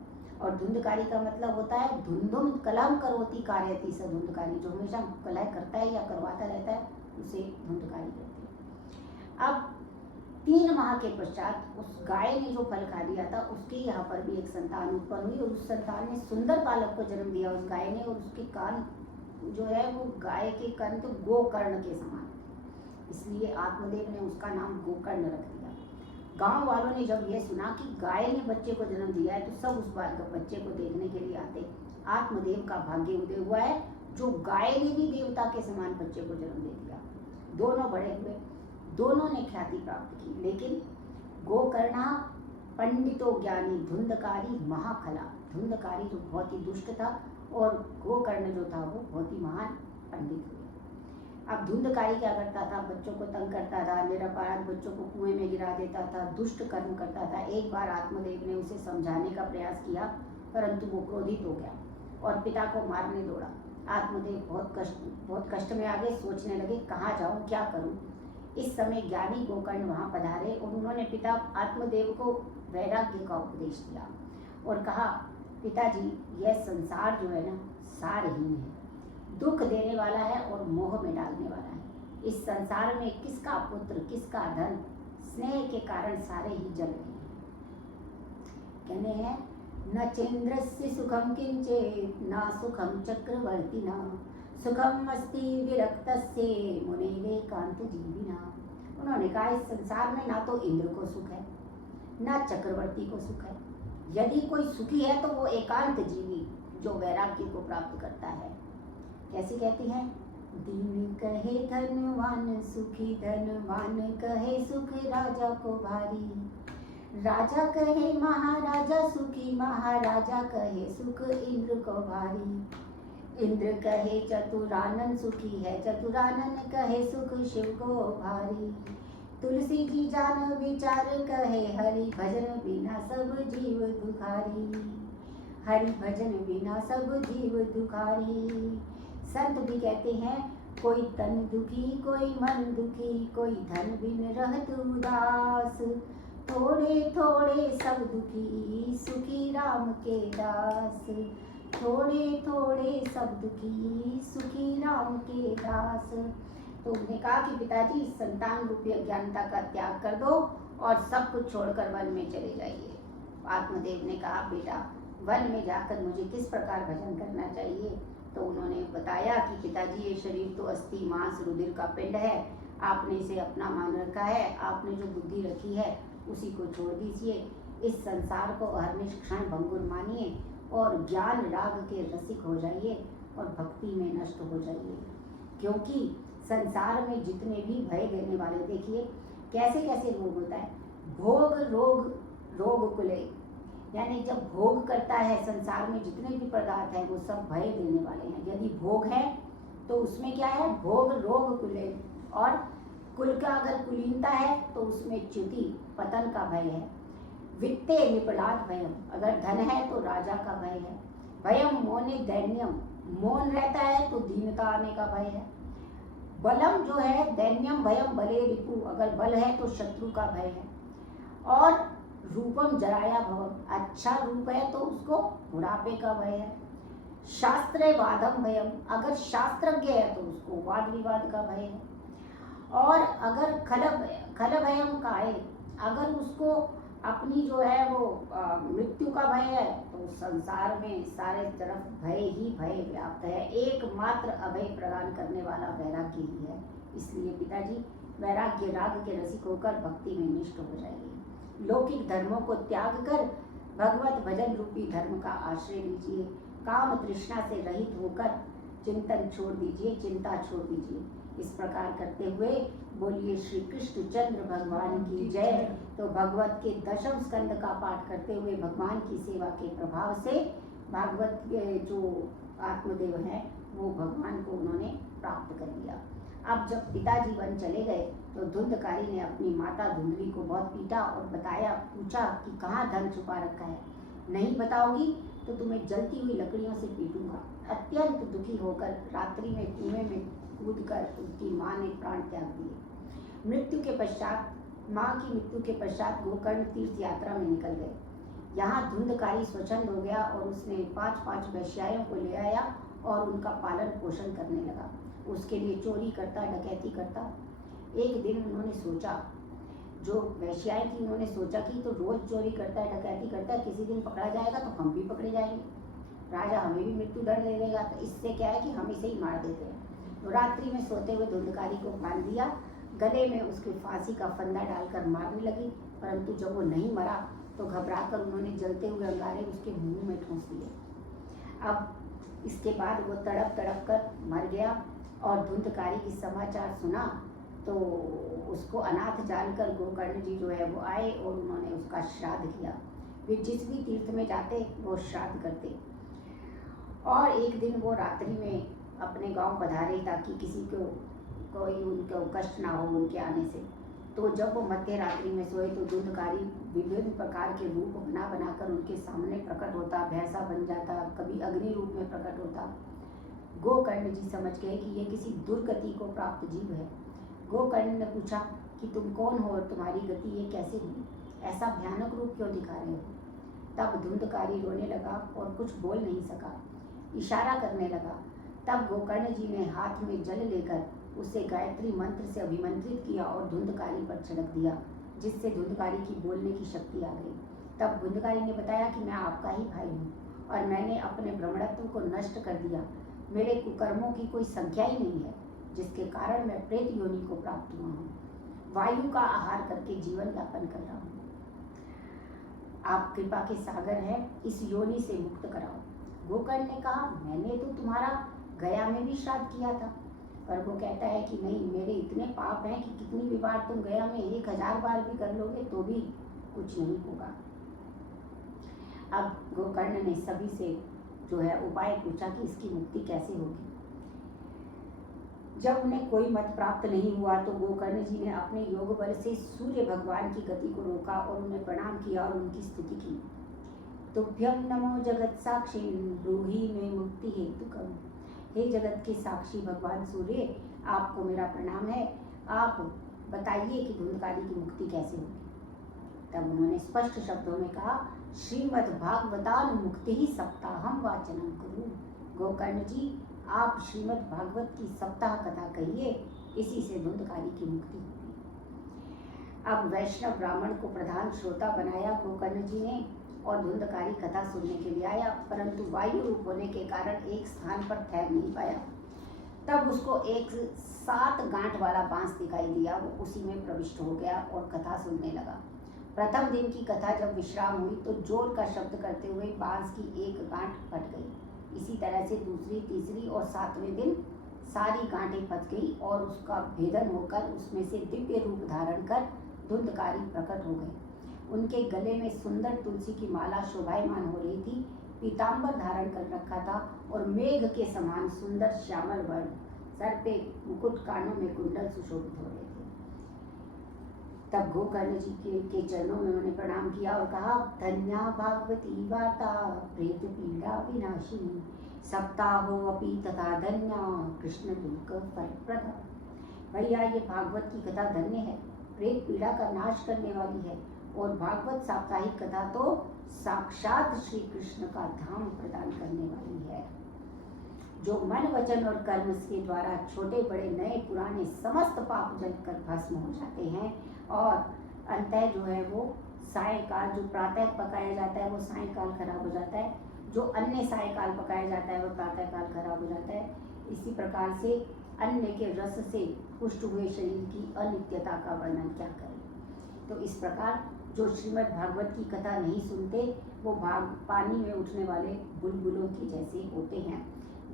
और धुंधकारी का मतलब होता है धुंधुम कलम करोति कार्यति स धुंधकारी, जो हमेशा कलह करता है या करवाता रहता है उसे धुंधकारी कहते हैं। अब 3 माह के पश्चात उस गाय ने जो फल खा लिया था उसके यहाँ पर भी एक संतान उत्पन्न हुई, और उस संतान ने सुंदर बालक को जन्म दिया उस गाय ने, और उसके कान जो है वो गाय के कान तो गोकर्ण के समान, इसलिए आत्मदेव ने उसका नाम गोकर्ण रख दिया। गांव वालों ने जब यह सुना कि गाय ने बच्चे को जन्म दिया है तो सब उस बच्चे को देखने के लिए आते। आत्मदेव का भाग्य उदय हुआ है, जो गाय ने भी देवता के समान बच्चे को जन्म दे दिया। दोनों बड़े हुए, दोनों ने ख्याति प्राप्त की, लेकिन गोकर्णा पंडितो ज्ञानी धुंधकारी महाखला, धुंधकारी जो बहुत ही दुष्ट था और गोकर्ण जो था वो बहुत ही महान पंडित हुए। अब धुंधकारी क्या करता था, बच्चों को तंग करता था, निरपराध बच्चों को कुएं में गिरा देता था, दुष्ट कर्म करता था। एक बार आत्मदेव ने उसे समझाने का प्रयास किया, परंतु वो क्रोधित हो गया और पिता को मारने दौड़ा। आत्मदेव बहुत कष्ट में आ गए, सोचने लगे कहाँ जाऊँ, क्या करूँ। इस समय ज्ञानी गोकर्ण वहाँ पधारे और उन्होंने पिता आत्मदेव को वैराग्य का उपदेश दिया और कहा, पिताजी यह संसार जो है ना सारहीन है, दुख देने वाला है और मोह में डालने वाला है। इस संसार में किसका पुत्र किसका धन, स्नेह के कारण सारे ही जल गए हैं। कहने हैं न चेन्द्रस्य सुखम किंचित न सुखम चक्रवर्तिना सुखम अस्ति विरक्तस्य मुनेरेकांत जीविना। उन्होंने कहा इस संसार में ना तो इंद्र को सुख है ना चक्रवर्ती को सुख है। यदि कोई सुखी है तो वो एकांत जीवी जो वैराग्य को प्राप्त करता है। कैसी कहती है, दीन कहे धनवान सुखी, धनवान कहे सुख राजा को भारी, राजा कहे महाराजा सुखी, महाराजा कहे सुख इंद्र को भारी, इंद्र कहे चतुरानन सुखी है, चतुरानन कहे सुख शिव को भारी, तुलसी जी जान विचार कहे हरि भजन बिना सब जीव दुखारी, हरि भजन बिना सब जीव दुखारी। संत भी कहते हैं कोई तन दुखी कोई मन दुखी, कोई धन बिन रहत उदास, थोड़े थोड़े सब दुखी सुखी राम के दास, थोड़े थोड़े सब दुखी सुखी राम के दास। तो उन्होंने कहा कि पिताजी संतान रूपी अज्ञानता का त्याग कर दो और सब कुछ छोड़कर वन में चले जाइए। आत्मदेव ने कहा बेटा वन में जाकर मुझे किस प्रकार भजन करना चाहिए। तो उन्होंने बताया कि पिताजी ये शरीर तो अस्थि मांस रुधिर का पिंड है, आपने इसे अपना मान रखा है, आपने जो बुद्धि रखी है उसी को छोड़ दीजिए। इस संसार को अहर्निश क्षण भंगुर मानिए और ज्ञान राग के रसिक हो जाइए और भक्ति में नष्ट हो जाइए। क्योंकि संसार में जितने भी भय देने वाले, देखिए कैसे कैसे रोग होता है। भोग रोग रोग कुले, यानी जब भोग करता है संसार में जितने भी पदार्थ हैं वो सब भय देने वाले हैं। यदि भोग है तो उसमें क्या है, भोग रोग कुले, और कुल का अगर कुलीनता है तो उसमें च्युति पतन का भय है। वित्ते निपलाद भयम, अगर धन है तो राजा का भय है। भयम मोने दैन्यम, मौन रहता है तो दीनता आने का भय है। बलम जो है दैन्यम भयम बले रिपु, अगर बल है तो शत्रु का भय है। और रूपम जराया भवम, अच्छा रूप है तो उसको बुढ़ापे का भय है। शास्त्रे वादम भयम, अगर शास्त्रज्ञ है तो उसको वाद विवाद का भय है। और अगर खल भयम का है, अगर उसको अपनी जो है वो मृत्यु का भय है तो संसार में सारे तरफ भय ही भय व्याप्त है। एकमात्र अभय प्रदान करने वाला वैराग्य ही है। इसलिए पिताजी वैराग्य राग के रसिक होकर भक्ति में निष्ठ हो जाएंगे। लौकिक धर्मों को त्याग कर भगवत भजन रूपी धर्म का आश्रय लीजिए। काम तृष्णा से रहित होकर चिंतन छोड़ दीजिए, चिंता छोड़ दीजिए। इस प्रकार करते हुए बोलिए श्री कृष्ण चंद्र भगवान की जय। तो भगवत के दशम स्कंद का पाठ करते हुए भगवान की सेवा के प्रभाव से भागवत के जो आत्मदेव हैं वो भगवान को उन्होंने प्राप्त कर लिया। अब जब पिताजी वन चले गए तो धुंधकारी ने अपनी माता धुंधली को बहुत पीटा और बताया, पूछा कि कहाँ धन छुपा रखा है, नहीं बताओगी तो तुम्हें जलती हुई लकड़ियों से पीटूंगा। अत्यंत दुखी होकर रात्रि में कुएं में कूदकर उसकी माँ ने प्राण त्याग दिए। मृत्यु के पश्चात, माँ की मृत्यु के पश्चात गोकर्ण तीर्थ यात्रा में निकल गए। यहाँ धुंधकारी स्वच्छंद हो गया और उसने 5-5 वेश्याओं को ले आया और उनका पालन पोषण करने लगा। उसके लिए चोरी करता, डकैती करता। एक दिन उन्होंने सोचा, जो वेश्याएं थी उन्होंने सोचा कि तो रोज चोरी करता है, डकैती करता है, किसी दिन पकड़ा जाएगा तो हम भी पकड़े जाएंगे, राजा हमें भी मृत्यु दंड दे देगा, तो इससे क्या है कि हम इसे ही मार देते हैं। तो रात्रि में सोते हुए धुंधकारी को बांध दिया, गले में उसके फांसी का फंदा डालकर मारने लगी। परंतु जब वो नहीं मरा तो घबराकर उन्होंने जलते हुए अंगारे उसके मुंह में ठूंस दिए। अब इसके बाद वो तड़प तड़प कर मर गया और धुंधकारी की समाचार सुना तो उसको अनाथ जानकर गोकर्ण जी जो है वो आए और उन्होंने उसका श्राद्ध किया। वे जिस भी तीर्थ में जाते वो श्राद्ध करते। और एक दिन वो रात्रि में अपने गांव पधारे ताकि किसी को कोई उनको कष्ट ना हो उनके आने से। तो जब वो मध्य रात्रि में सोए तो धुंधकारी विभिन्न प्रकार के रूप बना बनाकर उनके सामने प्रकट होता, भैंसा बन जाता, कभी अग्नि रूप में प्रकट होता। गोकर्ण जी समझ गए कि ये किसी दुर्गति को प्राप्त जीव है। गोकर्ण ने पूछा कि तुम कौन हो और तुम्हारी गति ये कैसे हुई, ऐसा भयानक रूप क्यों दिखा रहे हो। तब धुंधकारी रोने लगा और कुछ बोल नहीं सका, इशारा करने लगा। तब गोकर्ण जी ने हाथ में जल लेकर उसे गायत्री मंत्र से अभिमंत्रित किया और धुंधकारी पर छिड़क दिया, जिससे धुंधकारी की बोलने की शक्ति आ गई। तब धुंधकारी ने बताया कि मैं आपका ही भाई हूँ और मैंने अपने ब्रह्मणत्व को नष्ट कर दिया। मेरे कुकर्मों की कोई संख्या ही नहीं है, जिसके कारण मैं प्रेत योनि को प्राप्त हुआ हूँ। वायु का आहार करके जीवन यापन कर रहा हूँ। आप कृपा के सागर हैं, इस योनि से मुक्त कराओ। गोकर्ण ने कहा, मैंने तो तुम्हारा गया में भी श्राद्ध किया था। पर वो कहता है कि नहीं, मेरे इतने पाप हैं कि कितनी भी बार तुम गया में 1000 बार भी कर लोगे तो भी कुछ नहीं होगा। अब गोकर्ण ने सभी से जो है उपाय पूछा कि इसकी मुक्ति कैसे होगी। जब उन्हें कोई मत प्राप्त नहीं हुआ तो गोकर्ण जी ने अपने योग बल से सूर्य भगवान की गति को रोका और उन्हें प्रणाम किया और उनकी स्तुति की। तुभ्यं नमो जगत साक्षी ब्रूहि में मुक्ति हेतुकम। हे जगत के साक्षी भगवान सूर्य, आपको मेरा प्रणाम है। आप बताइए कि धुंधकारी की मुक्ति कैसे होगी। तब उन्होंने स्पष्ट शब्दों में कहा, श्रीमद् भागवतान मुक्ति ही सप्ताहम वाचनम करूं। गोकर्ण जी, आप श्रीमद् भागवत की सप्ताह कथा कहिए, इसी से धुंधकारी की मुक्ति होगी। अब वैष्णव ब्राह्मण को प्रधान श्रोता बनाया गोकर्ण जी ने और धुंधकारी कथा सुनने के लिए आया, परंतु वायु रूप होने के कारण एक स्थान पर ठहर नहीं पाया। तब उसको एक 7 गांठ वाला बांस दिखाई दिया, वो उसी में प्रविष्ट हो गया और कथा सुनने लगा। प्रथम दिन की कथा जब विश्राम हुई तो जोर का शब्द करते हुए बांस की एक गांठ फट गई। इसी तरह से दूसरी, तीसरी और 7वें दिन सारी गांठें फट गई और उसका भेदन होकर उसमें से दिव्य रूप धारण कर धुंधकारी प्रकट हो गए। उनके गले में सुंदर तुलसी की माला शोभायमान हो रही थी, पीताम्बर धारण कर रखा था और मेघ के समान सुंदर श्यामल वर्ण, सर पे मुकुट, कानों में कुंडल सुशोभित हो रहे थे। तब गोकर्ण जी के चरणों में उन्होंने प्रणाम किया और कहा, धन्या भागवती वार्ता प्रेत पीड़ा विनाशिनी, सप्ताहो अपि तथा धन्या कृष्ण दुख फलप्रदा। भैया, ये भागवत की कथा धन्य है, प्रेत पीड़ा का नाश करने वाली है और भागवत साप्ताहिक कथा तो साक्षात श्री कृष्ण का धाम प्रदान करने वाली है, जो मन, वचन और कर्म के द्वारा छोटे बड़े नए पुराने समस्त पाप जल कर भस्म हो जाते हैं और अंतः जो है वो सायकाल, जो प्रातः पकाया जाता है वो सायकाल खराब हो जाता है, जो अन्य सायकाल पकाया जाता है वो प्रातः काल खराब हो जाता है। इसी प्रकार से अन्न के रस से पुष्ट हुए शरीर की अनित्यता का वर्णन क्या करें। तो इस प्रकार जो श्रीमद् भागवत की कथा नहीं सुनते वो पानी में उठने वाले बुलबुलों की जैसे होते हैं।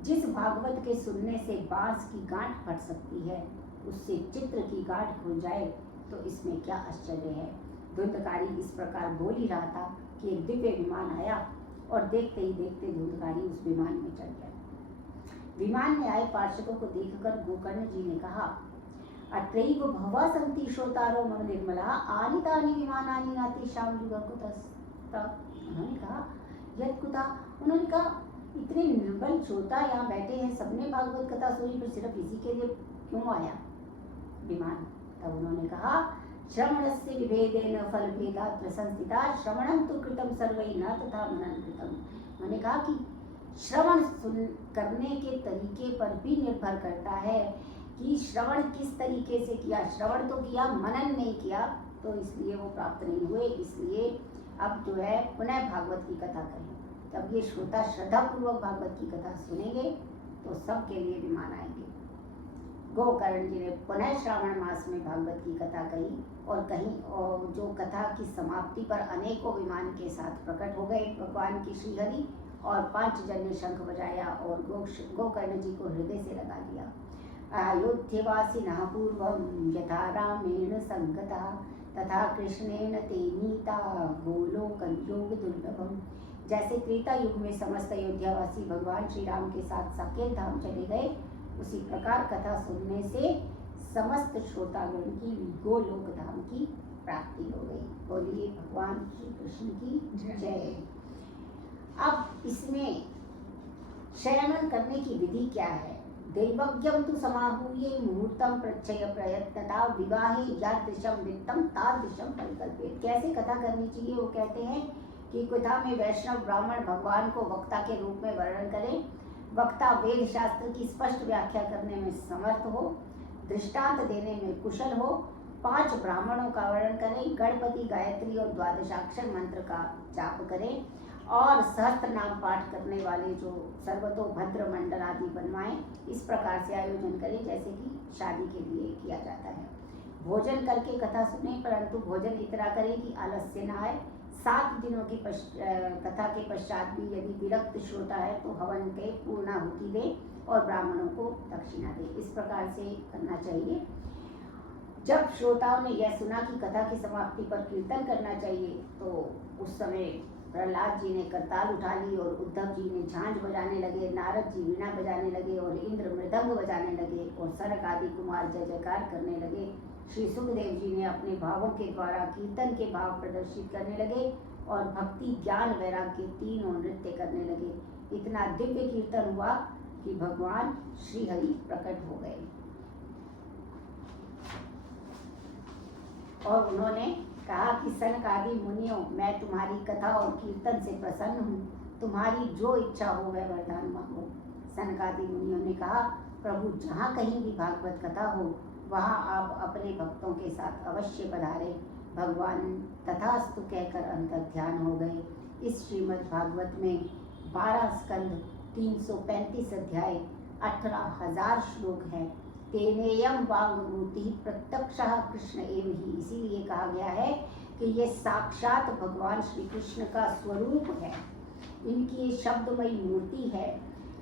जिस भागवत के सुनने से बांस की गांठ फट सकती है, उससे चित्र की गांठ खुल जाए तो इसमें क्या आश्चर्य है। धुंधकारी इस प्रकार बोल ही रहा था कि एक दिव्य विमान आया और देखते ही देखते धुंधकारी उस विमान में चढ़ गया। विमान में आए पार्षदों को देखकर गोकर्ण जी ने कहा, अत्रैव भवा सन्ति श्रोतारो मम निर्मला आनितानि विमानानि नातेषां युगकुतस्तः। उन्होंने कहा इतने निर्बल श्रोता यहाँ बैठे हैं, सबने भागवत कथा सुनी, फिर सिर्फ इसी के लिए क्यों आया विमान। तब उन्होंने कहा, श्रवणस्य विभेदेन फल भेदात्र संस्थिता श्रवणं तु कृतं सर्वैः न तथा मननं कृतं। उन्होंने कहा कि श्रवण करने के तरीके पर भी निर्भर करता है कि श्रवण किस तरीके से किया। श्रवण तो किया, मनन नहीं किया, तो इसलिए वो प्राप्त नहीं हुए। इसलिए अब जो है पुनः भागवत की कथा करें। जब ये श्रोता श्रद्धापूर्वक भागवत की कथा सुनेंगे तो सबके लिए विमान आएंगे। गोकर्ण जी ने पुनः श्रावण मास में भागवत की कथा कही और कहीं और जो कथा की समाप्ति पर अनेकों विमान के साथ प्रकट हो गए भगवान की श्रीहरि, और 5 जन ने शंख बजाया और गोकर्ण जी को हृदय से लगा लिया। अयोध्यवासिनः पूर्वं यथा रामेण संगतः तथा कृष्णेन ते नीता गोलोकं योगदुर्लभम्। जैसे त्रेता युग में समस्त अयोध्यावासी भगवान श्री राम के साथ साकेत धाम चले गए, उसी प्रकार कथा सुनने से समस्त श्रोतागण की गोलोक धाम की प्राप्ति हो गई। बोलिए भगवान श्री कृष्ण की जय। अब इसमें शयनन करने की विधि क्या है। दैवज्ञम तु समाहूये मुहूर्तम प्रच्छय प्रयत्नता विवाहे यादृशम वित्तम तादृशम परिकल्पेत। कैसे कथा करनी चाहिए वो कहते हैं कि कथा में वैष्णव ब्राह्मण भगवान को वक्ता के रूप में वर्णन करें, वक्ता वेद शास्त्र की स्पष्ट व्याख्या करने में समर्थ हो, दृष्टांत देने में कुशल हो, 5 ब्राह्मणों का वर्णन करें, गणपति, गायत्री और द्वादशाक्षर मंत्र का जाप करें और सहस्त्र नाम पाठ करने वाले जो सर्वतोभद्र मंडल आदि बनवाएं। इस प्रकार से आयोजन करें जैसे कि शादी के लिए किया जाता है। भोजन करके कथा सुने, परंतु भोजन इतना करें कि आलस्य न आए। 7 दिनों की कथा के पश्चात भी यदि विरक्त श्रोता है तो हवन के पूर्णाहुति दे और ब्राह्मणों को दक्षिणा दे। इस प्रकार से करना चाहिए। जब श्रोताओं ने यह सुना कि कथा की समाप्ति पर कीर्तन करना चाहिए तो उस समय प्रहलाद जी ने करताल उठा ली और उद्धव जी ने झांझ बजाने लगे, नारद जी वीणा बजाने लगे और इंद्र मृदंग बजाने लगे और सनक आदि कुमार जय जयकार करने लगे। श्री सुखदेव जी ने अपने भावों के द्वारा कीर्तन के भाव प्रदर्शित करने लगे और भक्ति, ज्ञान, वैराग्य तीनों नृत्य करने लगे। इतना दिव्य कीर्तन हुआ कि भगवान श्री हरि प्रकट हो गए और उन्होंने कहा कि सनक आदि मुनियों, मैं तुम्हारी कथा और कीर्तन से प्रसन्न हूँ, तुम्हारी जो इच्छा हो वह वरदान मांगो। सनक आदि मुनियों ने कहा, प्रभु जहाँ कहीं भी भागवत कथा हो वहाँ आप अपने भक्तों के साथ अवश्य पधारे। भगवान तथास्तु कहकर अंतर ध्यान हो गए। इस श्रीमद् भागवत में 12 स्कंद, 335 अध्याय, 18,000 श्लोक हैं। तेनेयम वांगमूर्ति प्रत्यक्षः कृष्ण एव ही। इसीलिए कहा गया है कि ये साक्षात भगवान श्री कृष्ण का स्वरूप है, इनकी ये शब्दमयी मूर्ति है।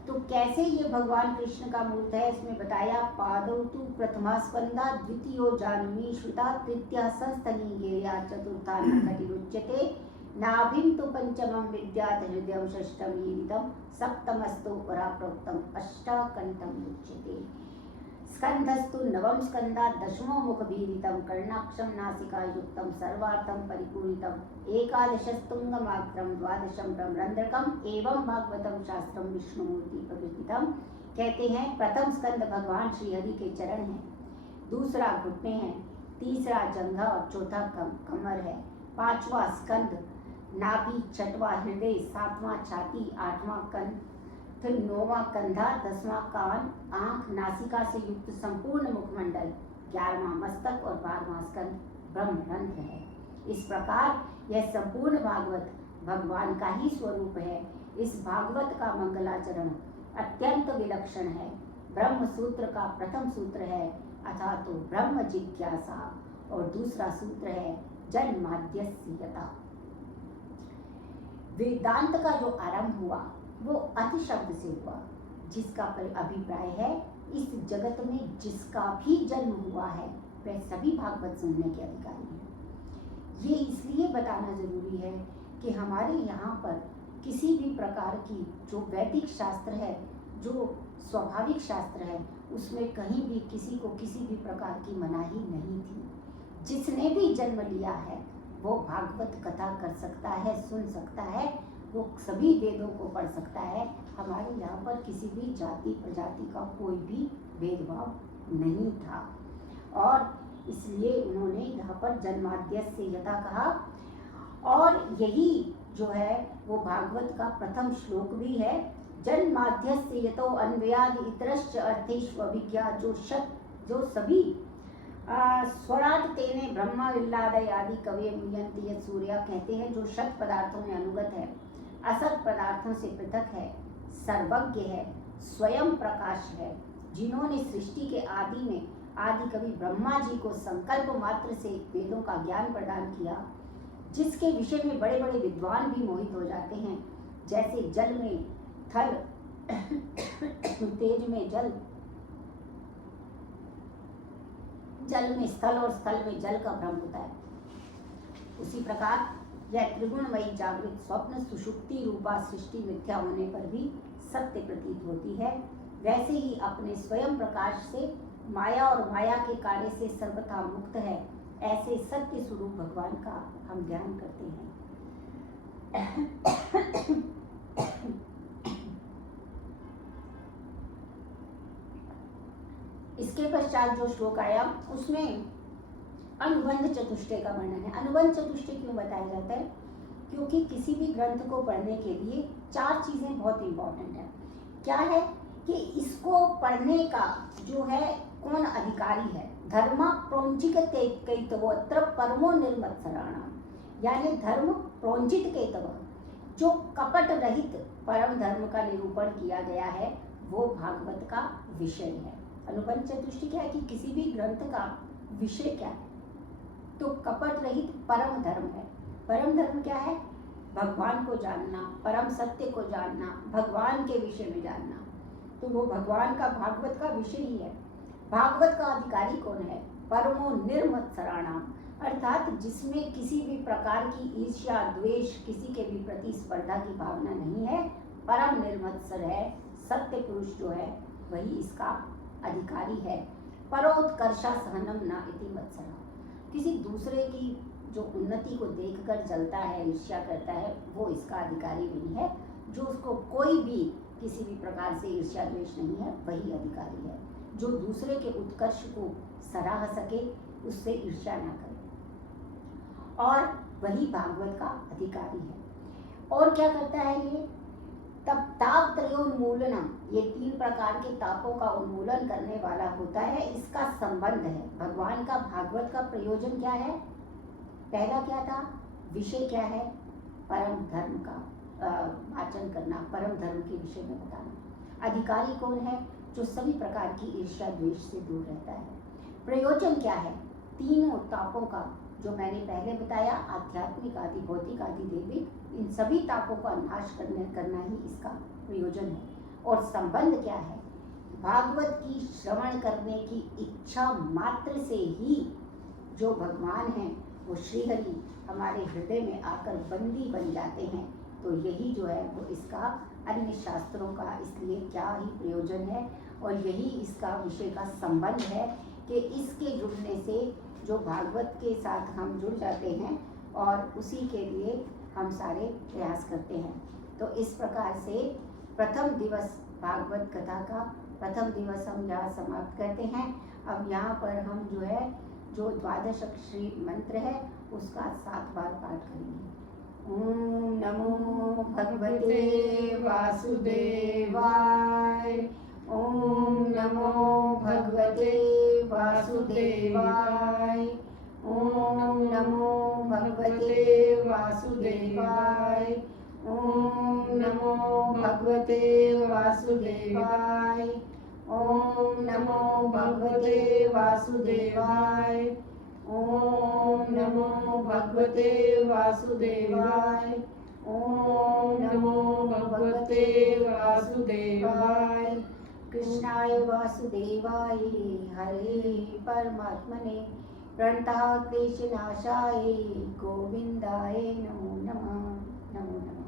तो कैसे ये भगवान कृष्ण का मूर्त है, इसमें बताया पादौ तु प्रथमा स्कंदा द्वितीयो जाह्नवी श्रुता तृतीया संस्थनी गेया चतुर्था नखटिरुच्यते नाभिं तु पंचमं विद्यात् हृदयं षष्ठं ईरितं सप्तमस्तु पराप्रोक्तम् अष्टाकण्ठं उच्यते। स्कंधस्तु नवम स्कंदा दशमो मुखभीरितं कर्णाक्षं नासिकायुक्तं सर्वार्थं परिपूरितं एकादशस्तुंगमात्रं द्वादशं ब्रह्मरंध्रकम् एवं भागवतम शास्त्रम विष्णुमूर्ति प्रकृतितम। कहते हैं प्रथम स्कंद भगवान श्री हरि के चरण है, दूसरा घुटने हैं, तीसरा जंघा और चौथा कमर है, पांचवा स्कंद नाभि, छठवां हृदय, सातवां छाती, आठवां कंठ, फिर नौवां कंधा, 10वां कान, आंख, नासिका से युक्त संपूर्ण मुखमंडल, 11वां मस्तक और 12वां स्कंद ब्रह्मरंध्र है। इस प्रकार यह संपूर्ण भागवत भगवान का ही स्वरूप है। इस भागवत का मंगलाचरण अत्यंत विलक्षण है। ब्रह्म सूत्र का प्रथम सूत्र है अथा तो ब्रह्म जिज्ञासा और दूसरा सूत्र है जन्माद्यस्य यथा। वेदांत का जो आरंभ हुआ वो अथ शब्द से हुआ, जिसका अभिप्राय है इस जगत में जिसका भी जन्म हुआ है वह सभी भागवत सुनने के अधिकारी हैं। ये इसलिए बताना जरूरी है कि हमारे यहाँ पर किसी भी प्रकार की जो वैदिक शास्त्र है, जो स्वाभाविक शास्त्र है, उसमें कहीं भी किसी को किसी भी प्रकार की मनाही नहीं थी। जिसने भी जन्म लिया है वो भागवत कथा कर सकता है, सुन सकता है, वो सभी वेदों को पढ़ सकता है। हमारे यहाँ पर किसी भी जाति प्रजाति का कोई भी भेदभाव नहीं था और इसलिए उन्होंने यहाँ पर जन्माद्यस्य यथा कहा। और यही जो है वो भागवत का प्रथम श्लोक भी है, जन्माद्यस्य यतो अन्वयाद इतरश्च अर्थेषु अभिज्ञा। जो सभी स्वराट तेने ब्रह्मा विल्लादय आदि कवये मुह्यन्ति यत् सूर्या, कहते हैं जो शत पदार्थों में अनुगत है, असत पदार्थों से पृथक है, सर्वज्ञ है, स्वयं प्रकाश है, जिन्होंने सृष्टि के आदि में आदि कवि ब्रह्मा जी को संकल्प मात्र से वेदों का ज्ञान प्रदान किया, जिसके विषय में बड़े बड़े विद्वान भी मोहित हो जाते हैं, जैसे जल में थल तेज में जल, जल में स्थल और स्थल में जल का भ्रम होता है। उसी प्रकार यह त्रिगुणमयी जागृत स्वप्न सुषुप्ति रूपा सृष्टि मिथ्या होने पर भी सत्य प्रतीत होती है, वैसे ही अपने स्वयं प्रकाश से माया और माया के कार्य से सर्वथा मुक्त है। ऐसे सत्य स्वरूप भगवान का हम ध्यान करते हैं। इसके पश्चात जो श्लोक आया उसमें अनुबंध चतुष्टय का वर्णन है। अनुबंध चतुष्टय क्यों बताया जाता है? क्योंकि किसी भी ग्रंथ को पढ़ने के लिए 4 चीजें बहुत इंपॉर्टेंट है। क्या है कि इसको पढ़ने का जो है कौन अधिकारी है, धर्म प्रोंचित कैतवोत्र परमो निर्मत्सराणाम, यानी धर्म प्रोंचित कैतव, जो कपट रहित परम धर्म का निरूपण किया गया है वो भागवत का विषय है। अनुबंध चतुष्टय क्या है कि किसी भी ग्रंथ का विषय क्या है, तो कपट रहित परम धर्म है। परम धर्म क्या है? भगवान को जानना, परम सत्य को जानना, भगवान के विषय में जानना। तो वो भगवान का भागवत का विषय ही है। भागवत का अधिकारी कौन है? परमो निर्मत्सराणाम, अर्थात जिसमें किसी भी प्रकार की ईर्ष्या द्वेष, किसी के भी प्रति स्पर्धा की भावना नहीं है, परम निर्मत्सर है, सत्य पुरुष जो है वही इसका अधिकारी है। परोत्कर्षा सहनम न इति मत्सरा, किसी दूसरे की जो उन्नति को देखकर जलता है, ईर्ष्या करता है, वो इसका अधिकारी नहीं है। जो उसको कोई भी किसी भी प्रकार से ईर्ष्या द्वेष नहीं है वही अधिकारी है। जो दूसरे के उत्कर्ष को सराह सके, उससे ईर्ष्या ना करे, और वही भागवत का अधिकारी है। और क्या करता है ये? तब ताप त्रयोन्मूलनम, ये 3 प्रकार के तापों का उन्मूलन करने वाला होता है। इसका संबंध है भगवान का भागवत का प्रयोजन क्या है? पहला क्या था? विषय क्या है? परम धर्म का वाचन करना, परम धर्म के विषय में बताना। अधिकारी कौन है? जो सभी प्रकार की ईर्ष्या द्वेष से दूर रहता है। प्रयोजन क्या है? तीनों तापों का जो मैंने पहले बताया, आध्यात्मिक आदि भौतिक आदि दैविक, इन सभी तापों का नाश करना ही इसका प्रयोजन है। और संबंध क्या है? भागवत की श्रवण करने की इच्छा मात्र से ही जो भगवान हैं वो श्रीहरि हमारे हृदय में आकर बंदी बन जाते हैं। तो यही जो है वो इसका अन्य शास्त्रों का इसलिए क्या ही प्रयोजन है, और यही इसका विषय का संबंध है कि इसके जुड़ने से जो भागवत के साथ हम जुड़ जाते हैं और उसी के लिए हम सारे प्रयास करते हैं। तो इस प्रकार से प्रथम दिवस भागवत कथा का प्रथम दिवस हम यहाँ समाप्त करते हैं। अब यहाँ पर हम जो है जो द्वादश अक्षरी मंत्र है उसका 7 बार पाठ करेंगे। ओम नमो भगवते वासुदेवाय। ओम नमो भगवते वासुदेवाय। ओम नमो भगवते वासुदेवाय। ओम नमो भगवते वासुदेवाय। ओम नमो भगवते वासुदेवाय। ओम नमो भगवते वासुदेवाय। ओम नमो भगवते वासुदेवाय। कृष्णाय वासुदेवाय हरे परमात्मने प्रणतः क्लेशनाशाय गोविंदाय नमो नमः। नमो नमः।